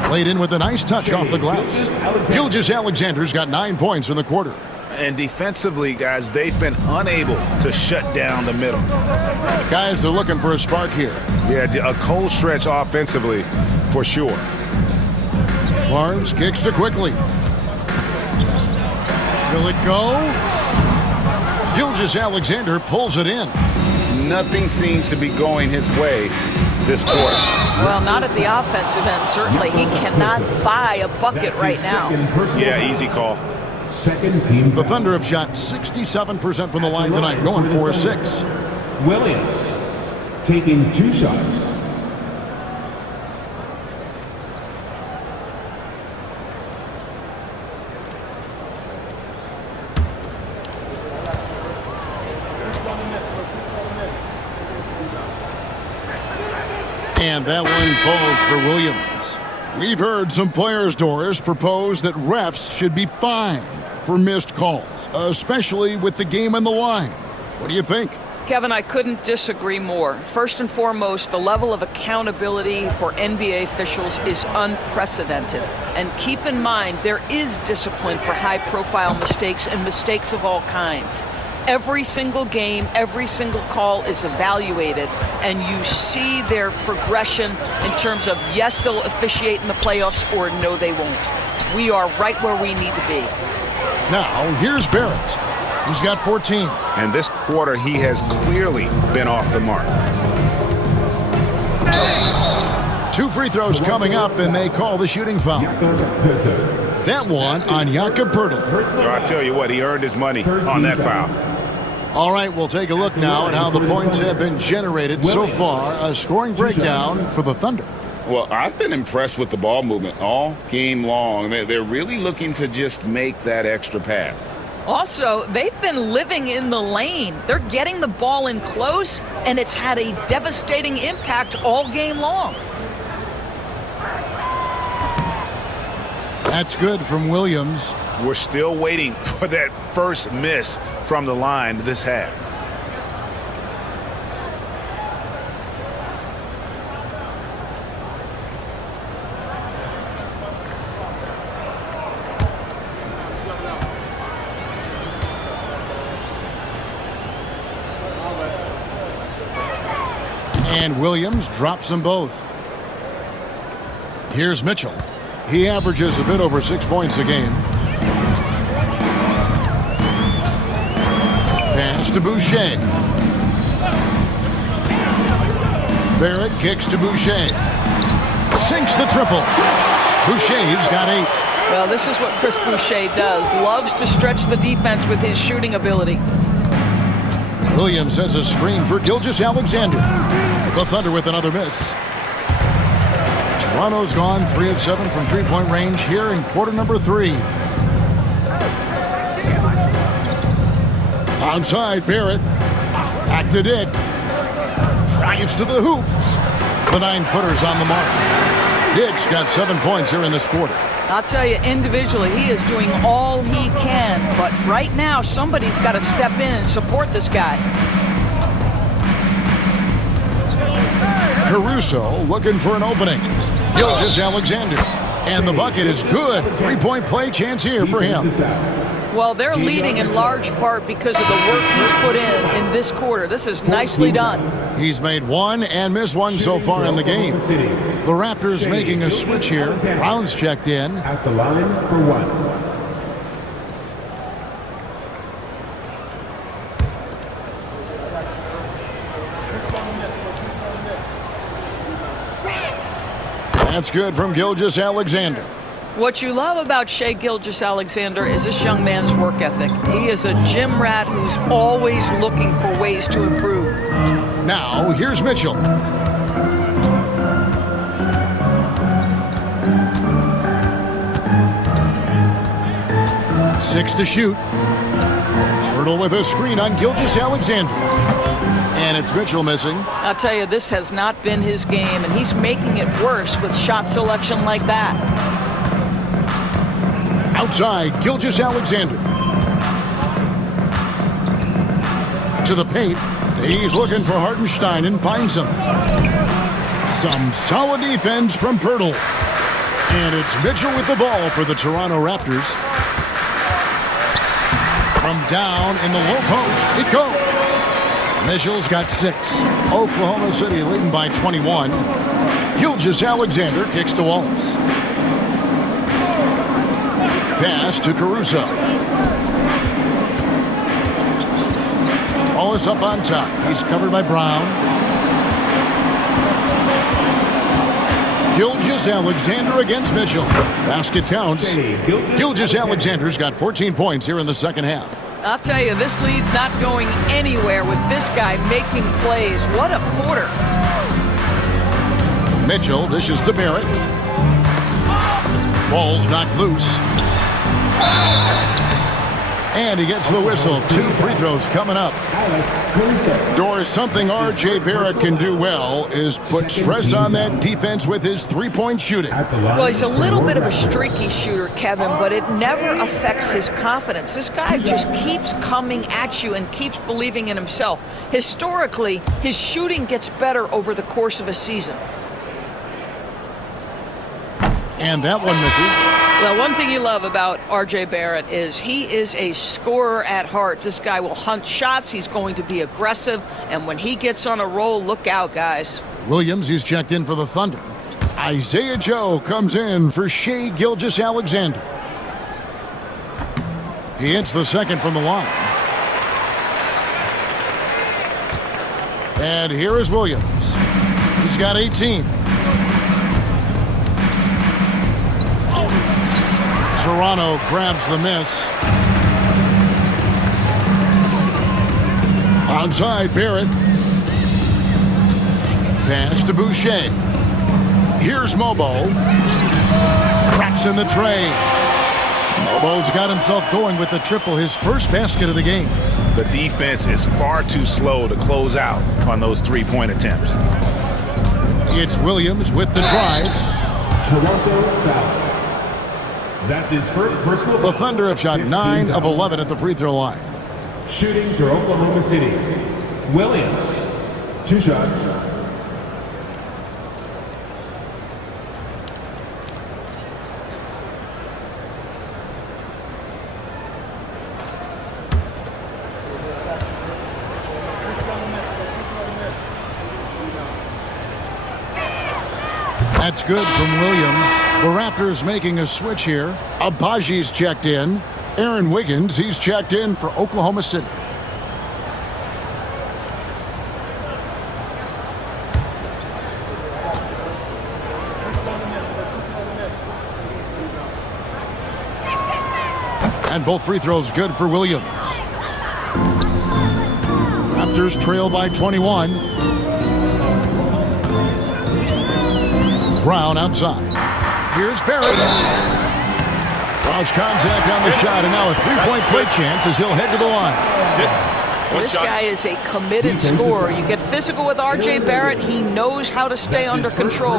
Played in with a nice touch off the glass. Gilgeous-Alexander's got 9 points in the quarter. And defensively, guys, they've been unable to shut down the middle. Guys are looking for a spark here. Yeah, a cold stretch offensively for sure. Barnes kicks to Quickly. Will it go? Gilgeous-Alexander pulls it in. Nothing seems to be going his way this quarter. Well, not at the offensive end, certainly. He cannot buy a bucket right now. Yeah, easy call. Second team. The Thunder have shot 67% from the line tonight, going 4-6. Williams taking 2 shots. And that one falls for Williams. We've heard some players, Doris, propose that refs should be fined for missed calls, especially with the game on the line. What do you think? Kevin, I couldn't disagree more. First and foremost, the level of accountability for NBA officials is unprecedented. And keep in mind, there is discipline for high-profile mistakes and mistakes of all kinds. Every single game, every single call is evaluated, and you see their progression in terms of, yes, they'll officiate in the playoffs, or no, they won't. We are right where we need to be. Now, here's Barrett. He's got 14. And this quarter, he has clearly been off the mark. 2 free throws coming up, and they call the shooting foul. That one on Jakob Poeltl. So I tell you what, he earned his money on that foul. All right, we'll take a look now at how the points have been generated so far. A scoring breakdown for the Thunder. Well, I've been impressed with the ball movement all game long. They're really looking to just make that extra pass. Also, they've been living in the lane. They're getting the ball in close, and it's had a devastating impact all game long. That's good from Williams. We're still waiting for that first miss from the line this half. And Williams drops them both. Here's Mitchell. He averages a bit over 6 points a game. Pass to Boucher. Barrett kicks to Boucher. Sinks the triple. Boucher's got 8. Well, this is what Chris Boucher does. Loves to stretch the defense with his shooting ability. Williams has a screen for Gilgeous-Alexander. The Thunder with another miss. Toronto's gone 3 of 7 from three-point range here in quarter number 3. Onside, Barrett. Acted it. Drives to the hoop. The 9-footer's on the mark. Hicks got 7 points here in this quarter. I'll tell you, individually, he is doing all he can. But right now, somebody's got to step in and support this guy. Caruso looking for an opening. Gilgeous-Alexander. And the bucket is good. 3-point play chance here for him. Well, they're leading in large part because of the work he's put in this quarter. This is nicely done. He's made 1 and missed 1 so far in the game. The Raptors making a switch here. Brown's checked in. At the line for 1. That's good from Gilgeous-Alexander. What you love about Shai Gilgeous-Alexander is this young man's work ethic. He is a gym rat who's always looking for ways to improve. Now, here's Mitchell. Six to shoot. Hurdle with a screen on Gilgeous-Alexander. And it's Mitchell missing. I'll tell you, this has not been his game, and he's making it worse with shot selection like that. Outside, Gilgeous-Alexander. To the paint. He's looking for Hartenstein and finds him. Some solid defense from Pirtle. And it's Mitchell with the ball for the Toronto Raptors. From down in the low post, it goes. Mitchell's got 6. Oklahoma City leading by 21. Gilgeous-Alexander kicks to Wallace. Pass to Caruso. Wallace up on top. He's covered by Brown. Gilgeous-Alexander against Mitchell. Basket counts. Gilgeous-Alexander's got 14 points here in the second half. I'll tell you, this lead's not going anywhere with this guy making plays. What a quarter. Mitchell dishes to Barrett. Ball's knocked loose. And he gets the whistle. 2 free throws coming up. Doris, something R.J. Barrett can do well is put stress on that defense with his three-point shooting. Well, he's a little bit of a streaky shooter, Kevin, but it never affects his confidence. This guy just keeps coming at you and keeps believing in himself. Historically, his shooting gets better over the course of a season. And that one misses. Well, one thing you love about R.J. Barrett is he is a scorer at heart. This guy will hunt shots. He's going to be aggressive. And when he gets on a roll, look out, guys. Williams, he's checked in for the Thunder. Isaiah Joe comes in for Shai Gilgeous-Alexander. He hits the second from the line. And here is Williams. He's got 18. Toronto grabs the miss. Onside, Barrett. Pass to Boucher. Here's Mobo. Traps in the tray. Mobo's got himself going with the triple, his first basket of the game. The defense is far too slow to close out on those three-point attempts. It's Williams with the drive. Toronto foul. That's his first personal The foul. Thunder have shot 9 of 11 at the free throw line. Shooting for Oklahoma City. Williams, 2 shots. That's good from Williams. The Raptors making a switch here. Abaji's checked in. Aaron Wiggins, he's checked in for Oklahoma City. And both free throws good for Williams. Raptors trail by 21. Brown outside. Here's Barrett. Draws contact on the shot, and now a three-point play chance as he'll head to the line. This guy is a committed scorer. You get physical with R.J. Barrett. He knows how to stay under control.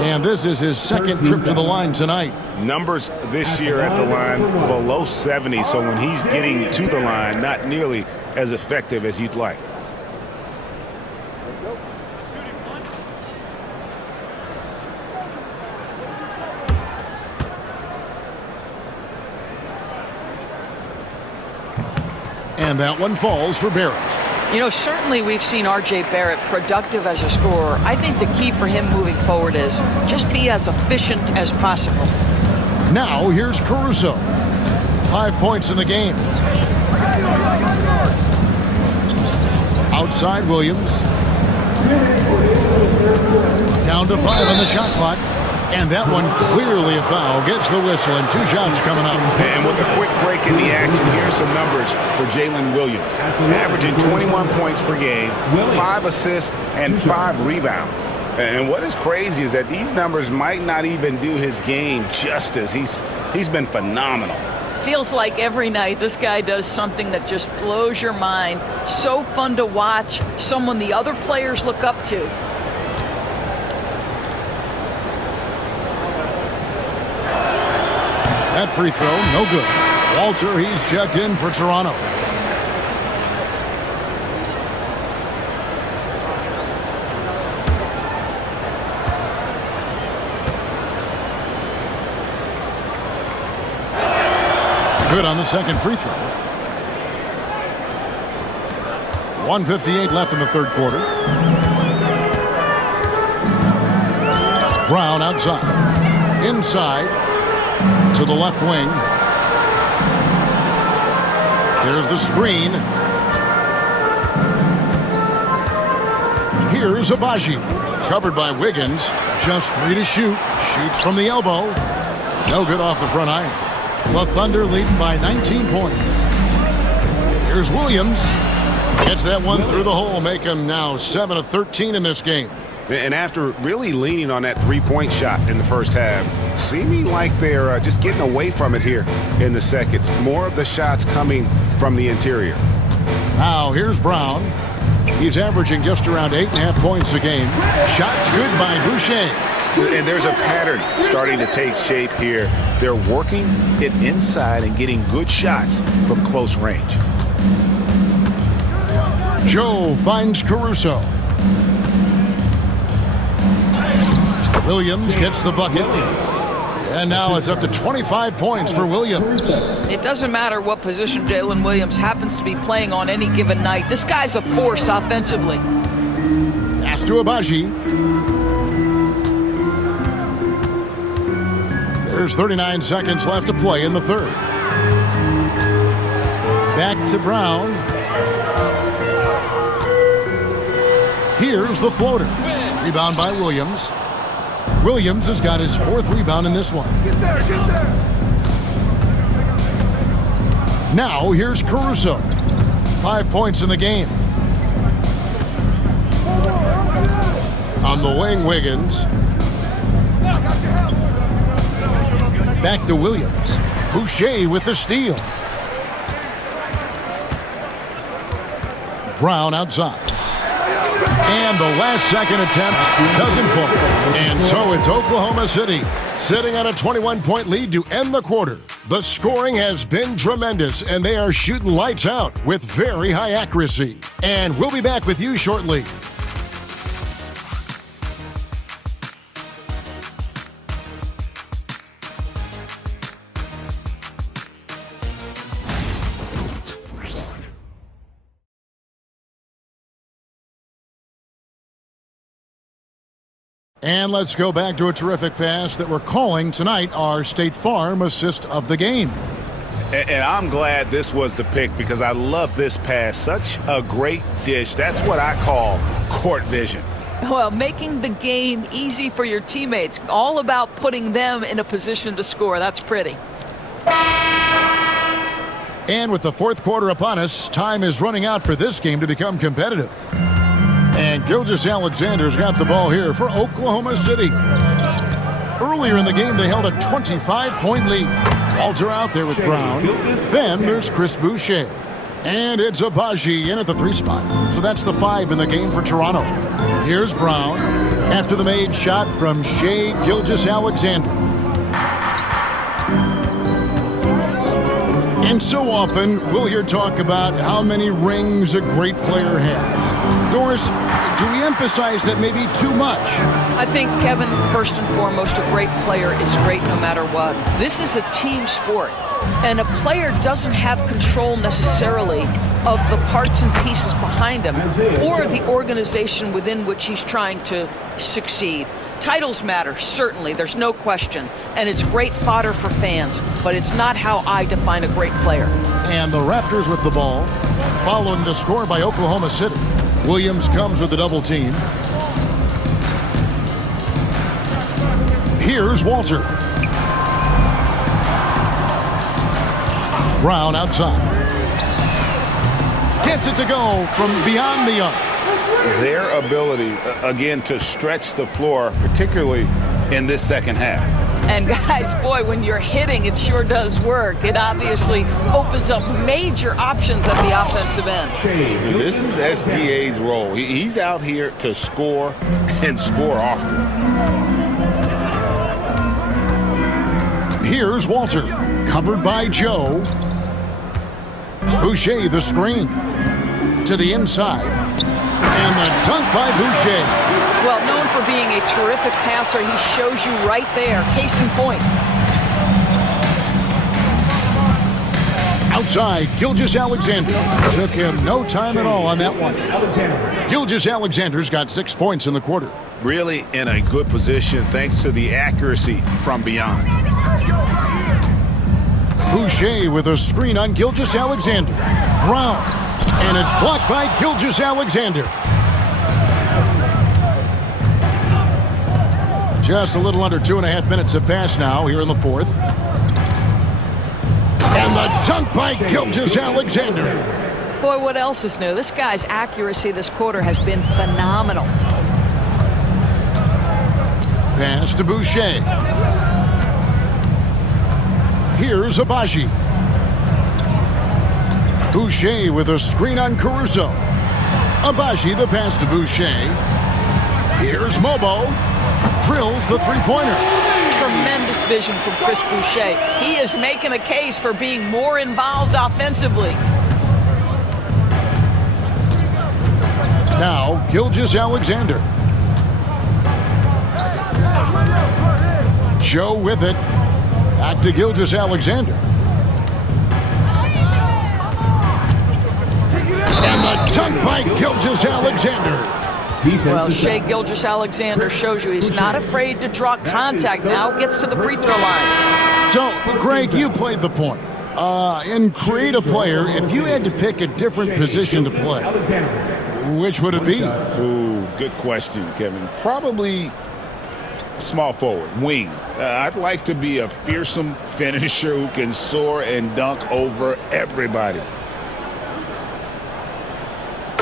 And this is his second trip to the line tonight. Numbers this year at the line below 70, so when he's getting to the line, not nearly as effective as you'd like. And that one falls for Barrett. You know, certainly we've seen R.J. Barrett productive as a scorer. I think the key for him moving forward is just be as efficient as possible. Now here's Caruso. 5 points in the game. Outside Williams. Down to 5 on the shot clock. And that one clearly a foul. Gets the whistle, and 2 shots coming up. And with a quick break in the action, here's some numbers for Jalen Williams. Averaging 21 points per game, 5 assists, and 5 rebounds. And what is crazy is that these numbers might not even do his game justice. He's been phenomenal. Feels like every night this guy does something that just blows your mind. So fun to watch, someone the other players look up to. That free throw, no good. Walter, he's checked in for Toronto. Good on the second free throw. 1:58 left in the third quarter. Brown outside. Inside to the left wing. Here's the screen. Here's Agbaji. Covered by Wiggins. Just 3 to shoot. Shoots from the elbow. No good off the front iron. The Thunder leading by 19 points. Here's Williams. Gets that one through the hole. Make him now 7 of 13 in this game. And after really leaning on that three-point shot in the first half, seeming like they're just getting away from it here in the second. More of the shots coming from the interior. Now here's Brown. He's averaging just around 8.5 points a game. Shots good by Boucher. And there's a pattern starting to take shape here. They're working it inside and getting good shots from close range. Joe finds Caruso. Williams gets the bucket. And now it's up to 25 points for Williams. It doesn't matter what position Jalen Williams happens to be playing on any given night. This guy's a force offensively. Pass to Agbaji. There's 39 seconds left to play in the third. Back to Brown. Here's the floater. Rebound by Williams. Williams has got his 4th rebound in this one. Get there, get there. Now here's Caruso. 5 points in the game. On the wing, Wiggins. Back to Williams. Boucher with the steal. Brown outside. And the last second attempt doesn't fall. And so it's Oklahoma City sitting on a 21-point lead to end the quarter. The scoring has been tremendous, and they are shooting lights out with very high accuracy. And we'll be back with you shortly. And let's go back to a terrific pass that we're calling tonight our State Farm assist of the game. And I'm glad this was the pick because I love this pass. Such a great dish. That's what I call court vision. Well, making the game easy for your teammates. All about putting them in a position to score. That's pretty. And with the fourth quarter upon us, time is running out for this game to become competitive. And Gilgeous-Alexander's got the ball here for Oklahoma City. Earlier in the game, they held a 25-point lead. Walter out there with Brown. Then there's Chris Boucher. And it's Agbaji in at the 3 spot. So that's the 5 in the game for Toronto. Here's Brown after the made shot from Shai Gilgeous-Alexander. And so often, we'll hear talk about how many rings a great player has. Doris, do we emphasize that maybe too much? I think, Kevin, first and foremost, a great player is great no matter what. This is a team sport, and a player doesn't have control necessarily of the parts and pieces behind him or the organization within which he's trying to succeed. Titles matter, certainly, there's no question, and it's great fodder for fans, but it's not how I define a great player. And the Raptors with the ball, following the score by Oklahoma City. Williams comes with the double team. Here's Walter. Brown outside. Gets it to go from beyond the arc. Their ability, again, to stretch the floor, particularly in this second half. And guys, boy, when you're hitting, it sure does work. It obviously opens up major options at the offensive end. And this is SGA's role. He's out here to score and score often. Here's Walter, covered by Joe. Boucher the screen to the inside. And the dunk by Boucher. Well, known for being a terrific passer, he shows you right there. Case in point. Outside, Gilgeous-Alexander. Took him no time at all on that one. Gilgeous-Alexander's got 6 points in the quarter. Really in a good position thanks to the accuracy from beyond. Boucher with a screen on Gilgeous-Alexander. Brown. And it's blocked by Gilgeous-Alexander. Just a little under 2.5 minutes have passed now here in the fourth. And the dunk by Gilgeous-Alexander. Boy, what else is new? This guy's accuracy this quarter has been phenomenal. Pass to Boucher. Here's Abaji. Boucher with a screen on Caruso. Abaji the pass to Boucher. Here's Mobo. Drills the three-pointer. Tremendous vision from Chris Boucher. He is making a case for being more involved offensively. Now, Gilgeous-Alexander. Joe with it. Back to Gilgeous-Alexander. And the dunk by Gilgeous-Alexander. Well, Shai Gilgeous-Alexander shows you he's not afraid to draw contact. Now gets to the free throw line. So, Greg, you played the point. In creative player, if you had to pick a different position to play, which would it be? Ooh, good question, Kevin. Probably small forward, wing. I'd like to be a fearsome finisher who can soar and dunk over everybody.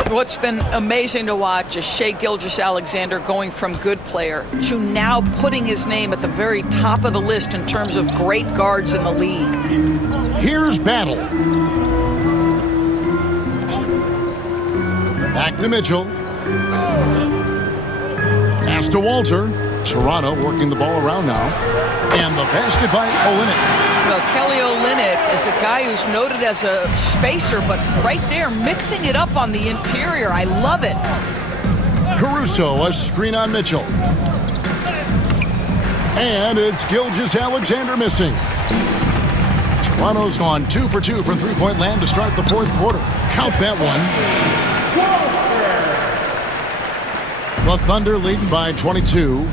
What's been amazing to watch is Shai Gilgeous-Alexander going from good player to now putting his name at the very top of the list in terms of great guards in the league. Here's Battle. Back to Mitchell. Pass to Walter. Toronto working the ball around now. And the basket by Olynyk. Well, Kelly Olynyk is a guy who's noted as a spacer, but right there mixing it up on the interior. I love it. Caruso, a screen on Mitchell. And it's Gilgeous-Alexander missing. Toronto's gone 2 for 2 from three-point land to start the fourth quarter. Count that one. The Thunder leading by 22.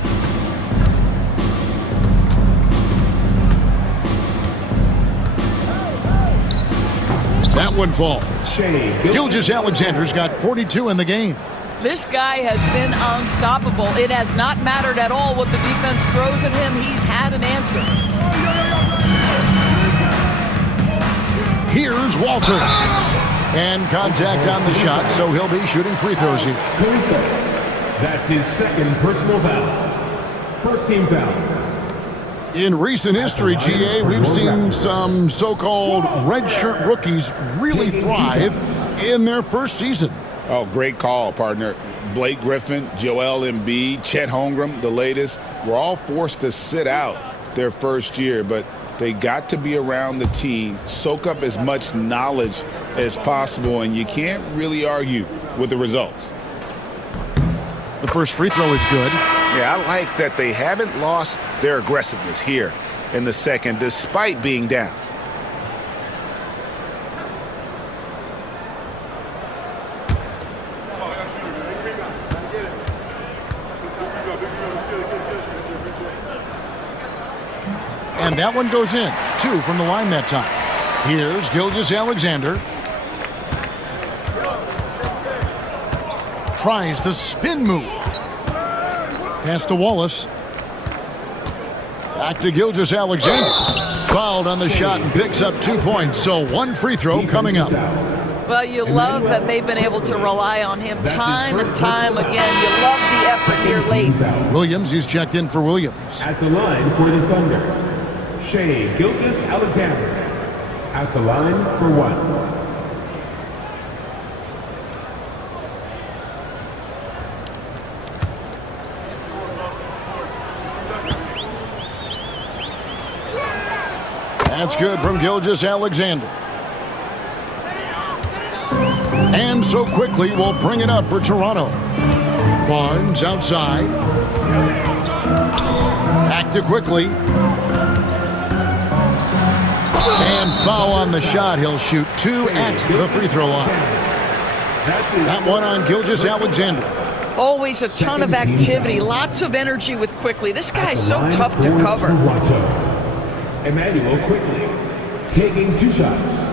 That one falls. Gilgeous-Alexander's got 42 in the game. This guy has been unstoppable. It has not mattered at all what the defense throws at him. He's had an answer. Here's Walter. And contact on the shot, so he'll be shooting free throws here. That's his second personal foul. First team foul. In recent history, GA, we've seen some so-called redshirt rookies really thrive in their first season. Oh, great call, partner. Blake Griffin, Joel Embiid, Chet Holmgren, the latest, were all forced to sit out their first year, but they got to be around the team, soak up as much knowledge as possible, and you can't really argue with the results. The first free throw is good. Yeah, I like that they haven't lost their aggressiveness here in the second, despite being down. And that one goes in. 2 from the line that time. Here's Gilgeous-Alexander. Tries the spin move. Pass to Wallace. Back to Gilgeous-Alexander. Fouled on the shot and picks up 2 points. So 1 free throw coming up. Well, you love that they've been able to rely on him time and time again. You love the effort here late. Williams, he's checked in for Williams. At the line for the Thunder, Shea Gilgeous-Alexander. At the line for 1. That's good from Gilgeous-Alexander. And so quickly we'll bring it up for Toronto. Barnes outside. Back to quickly. And foul on the shot. He'll shoot 2 at the free throw line. That one on Gilgeous-Alexander. Always a ton of activity, lots of energy with Quickly. This guy's so tough to cover. Emmanuel Quickly, taking 2 shots.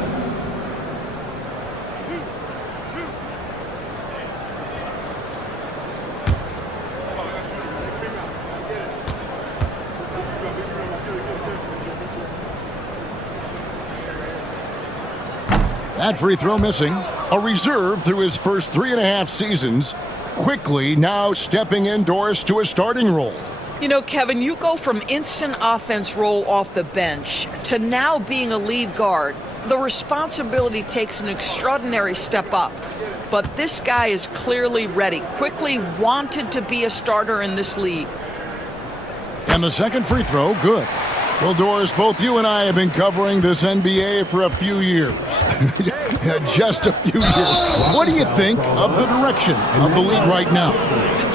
That free throw missing. A reserve through his first 3.5 seasons. Quickly now stepping indoors to a starting role. You know, Kevin, you go from instant offense role off the bench to now being a lead guard. The responsibility takes an extraordinary step up. But this guy is clearly ready. Quickly wanted to be a starter in this league. And the second free throw, good. Well, Doris, both you and I have been covering this NBA for a few years. Just a few years. What do you think of the direction of the league right now?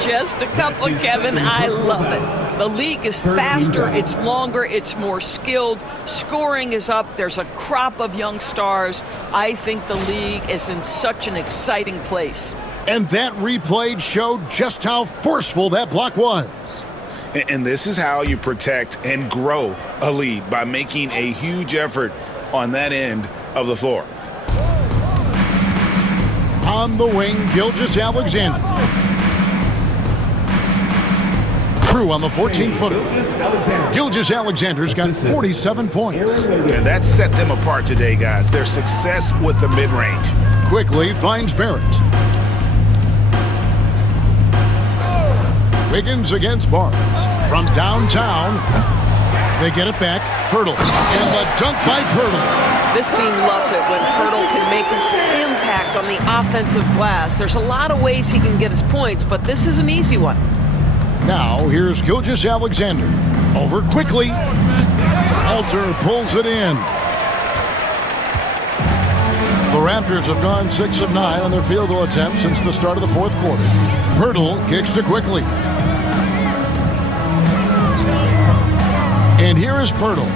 Just a couple, Kevin. I love it. The league is faster, it's longer, it's more skilled. Scoring is up. There's a crop of young stars. I think the league is in such an exciting place. And that replay showed just how forceful that block was. And this is how you protect and grow a lead, by making a huge effort on that end of the floor. On the wing, Gilgeous-Alexander. True on the 14-footer. Gilgeous-Alexander's got 47 points. And that set them apart today, guys. Their success with the mid-range. Quickly finds Barrett. Wiggins against Barnes. From downtown, they get it back. Pirtle. And the dunk by Pirtle. This team loves it when Pirtle can make an impact on the offensive glass. There's a lot of ways he can get his points, but this is an easy one. Now, here's Gilgeous-Alexander. Over quickly. Alter pulls it in. The Raptors have gone 6 of 9 on their field goal attempts since the start of the fourth quarter. Pirtle kicks to Quickly. And here is Pirtle.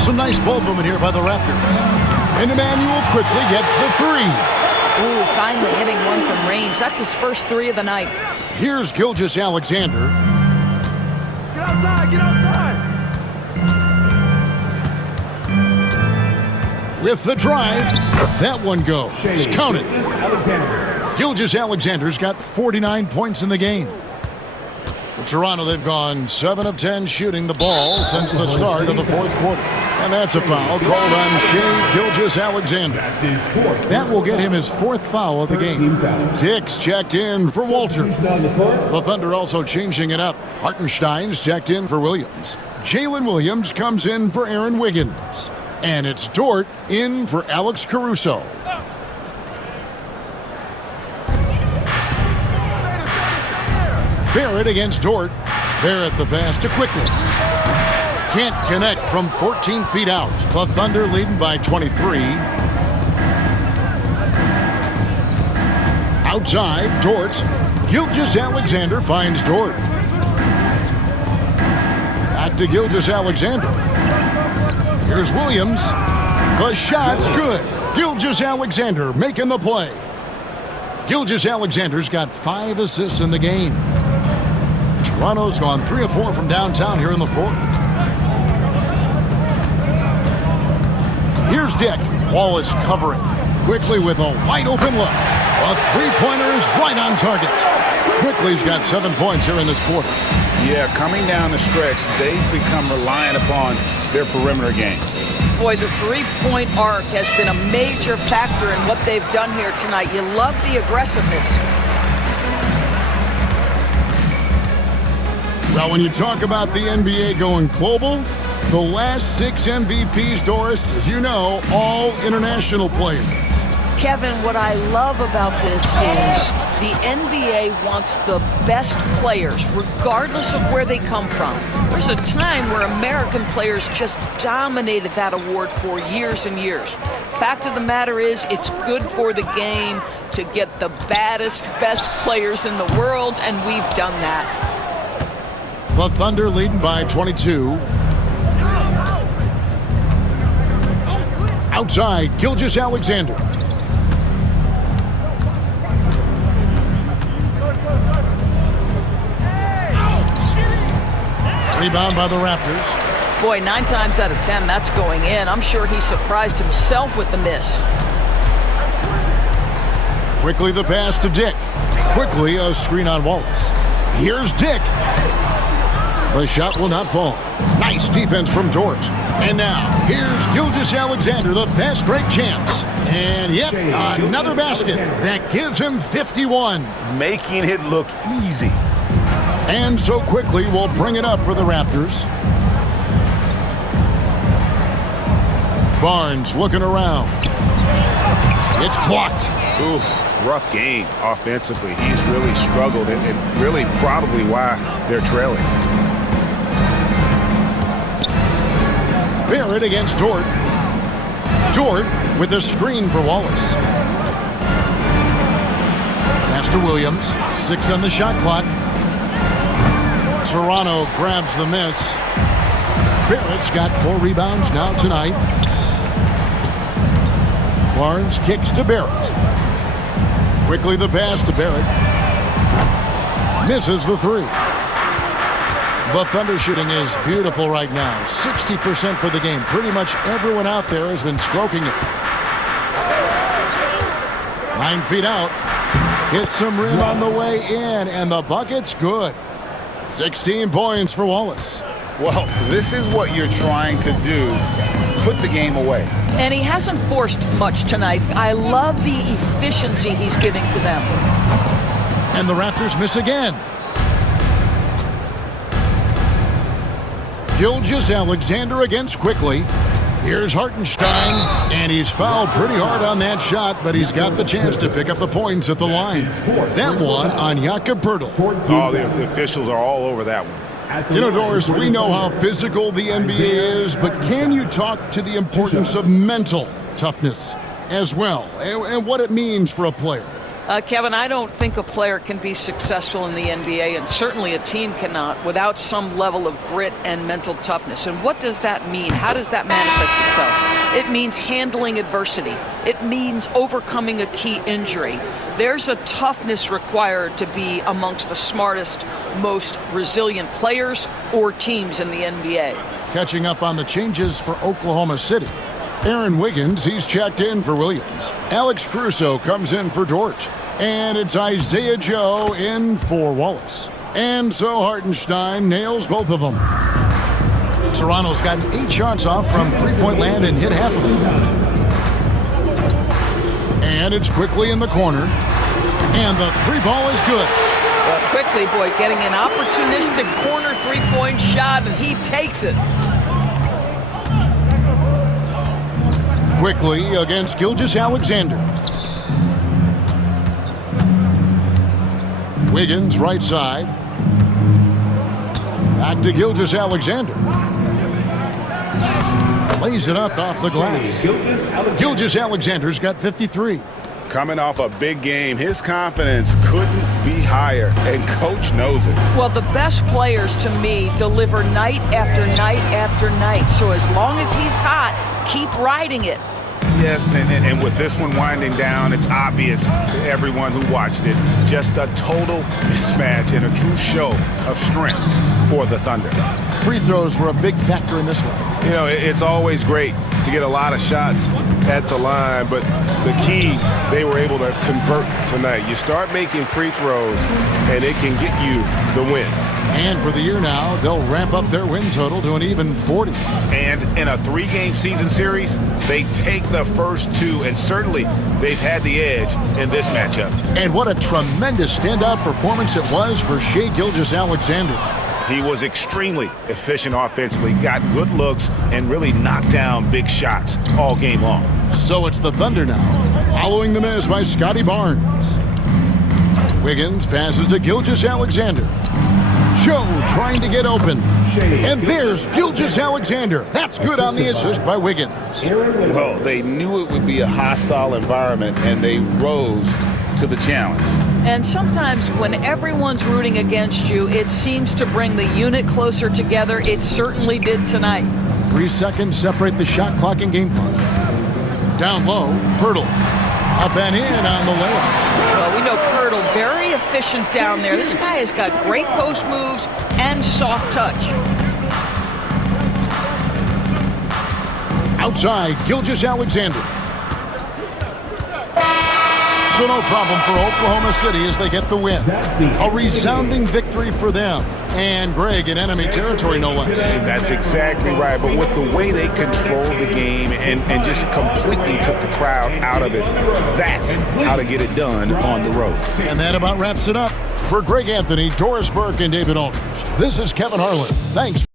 Some nice ball movement here by the Raptors. And Emmanuel Quickly gets the 3. Ooh, finally hitting one from range. That's his first 3 of the night. Here's Gilgeous-Alexander. Get outside, get outside. With the drive, that one goes. Count it. Gilgeous-Alexander's got 49 points in the game. For Toronto, they've gone 7 of 10 shooting the ball since the start of the fourth quarter. And that's a foul called on Shea Gilgeous-Alexander. That will get him his 4th foul of the game. Dix checked in for Walter. The Thunder also changing it up. Hartenstein's checked in for Williams. Jalen Williams comes in for Aaron Wiggins. And it's Dort in for Alex Caruso. Barrett against Dort. Barrett the pass to Quickly. Can't connect from 14 feet out. The Thunder leading by 23. Outside, Dort. Gilgeous-Alexander finds Dort. Back to Gilgeous-Alexander. Here's Williams. The shot's good. Gilgeous-Alexander making the play. Gilgeous-Alexander's got 5 assists in the game. Toronto's gone 3 of 4 from downtown here in the fourth. Here's Dick. Wallace covering. Quickly with a wide open look. A 3-pointer is right on target. Quickly's got 7 points here in this quarter. Yeah, coming down the stretch, they've become reliant upon their perimeter game. Boy, the three-point arc has been a major factor in what they've done here tonight. You love the aggressiveness. Well, when you talk about the NBA going global, the last 6 MVPs, Doris, as you know, all international players. Kevin, what I love about this is the NBA wants the best players, regardless of where they come from. There's a time where American players just dominated that award for years and years. Fact of the matter is, it's good for the game to get the baddest, best players in the world, and we've done that. The Thunder leading by 22. Outside, Gilgeous-Alexander. Rebound by the Raptors. Boy, 9 times out of 10, that's going in. I'm sure he surprised himself with the miss. Quickly the pass to Dick. Quickly a screen on Wallace. Here's Dick. The shot will not fall. Nice defense from George. And now, here's Gilgeous-Alexander, the fast break champs. And yep, another basket that gives him 51. Making it look easy. And so Quickly will bring it up for the Raptors. Barnes looking around. It's blocked. Oof, rough game offensively. He's really struggled, and really probably why they're trailing. Barrett against Dort. Dort with a screen for Wallace. Pass to Williams. 6 on the shot clock. Toronto grabs the miss. Barrett's got 4 rebounds now tonight. Barnes kicks to Barrett. Quickly the pass to Barrett. Misses the 3. The Thunder shooting is beautiful right now. 60% for the game. Pretty much everyone out there has been stroking it. 9 feet out. Hits some rim on the way in, and the bucket's good. 16 points for Wallace. Well, this is what you're trying to do. Put the game away. And he hasn't forced much tonight. I love the efficiency he's giving to them. And the Raptors miss again. Gilgeous-Alexander against Quickly. Here's Hartenstein, and he's fouled pretty hard on that shot, but he's got the chance to pick up the points at the line. That one on Jakob Poeltl. Oh, the officials are all over that one. You know, Doris, we know how physical the NBA is, but can you talk to the importance of mental toughness as well, and what it means for a player? Kevin, I don't think a player can be successful in the NBA, and certainly a team cannot, without some level of grit and mental toughness. And what does that mean? How does that manifest itself? It means handling adversity. It means overcoming a key injury. There's a toughness required to be amongst the smartest, most resilient players or teams in the NBA. Catching up on the changes for Oklahoma City. Aaron Wiggins, he's checked in for Williams. Alex Caruso comes in for George. And it's Isaiah Joe in for Wallace. And so Hartenstein nails both of them. Toronto's gotten 8 shots off from three-point land and hit half of them. And it's Quickly in the corner. And the 3-ball is good. Well, Quickly, boy, getting an opportunistic corner 3-point shot, and he takes it. Quickly against Gilgeous-Alexander. Wiggins right side. Back to Gilgeous-Alexander. Lays it up off the glass. Gilgeous-Alexander's got 53. Coming off a big game, his confidence couldn't be higher, and coach knows it. Well, the best players, to me, deliver night after night after night. So as long as he's hot, keep riding it. Yes, and with this one winding down, it's obvious to everyone who watched it. Just a total mismatch and a true show of strength for the Thunder. Free throws were a big factor in this one. You know, it's always great to get a lot of shots at the line, but the key, they were able to convert tonight. You start making free throws, and it can get you the win. And for the year now, they'll ramp up their win total to an even 40. And in a 3-game season series, they take the first 2, and certainly they've had the edge in this matchup. And what a tremendous standout performance it was for Shai Gilgeous-Alexander. He was extremely efficient offensively, got good looks, and really knocked down big shots all game long. So it's the Thunder now, following the miss by Scotty Barnes. Wiggins passes to Gilgeous-Alexander. Joe trying to get open. And there's Gilgeous-Alexander. That's good on the assist by Wiggins. Well, they knew it would be a hostile environment, and they rose to the challenge. And sometimes when everyone's rooting against you, it seems to bring the unit closer together. It certainly did tonight. 3 seconds separate the shot clock and game clock. Down low, Pirtle. Up and in on the layup. Well, we know Pirtle, very efficient down there. This guy has got great post moves and soft touch. Outside, Gilgeous-Alexander. So no problem for Oklahoma City as they get the win. A resounding victory for them. And Greg in enemy territory, no less. That's exactly right. But with the way they controlled the game and just completely took the crowd out of it, that's how to get it done on the road. And that about wraps it up. For Greg Anthony, Doris Burke, and David Aldridge, this is Kevin Harlan. Thanks.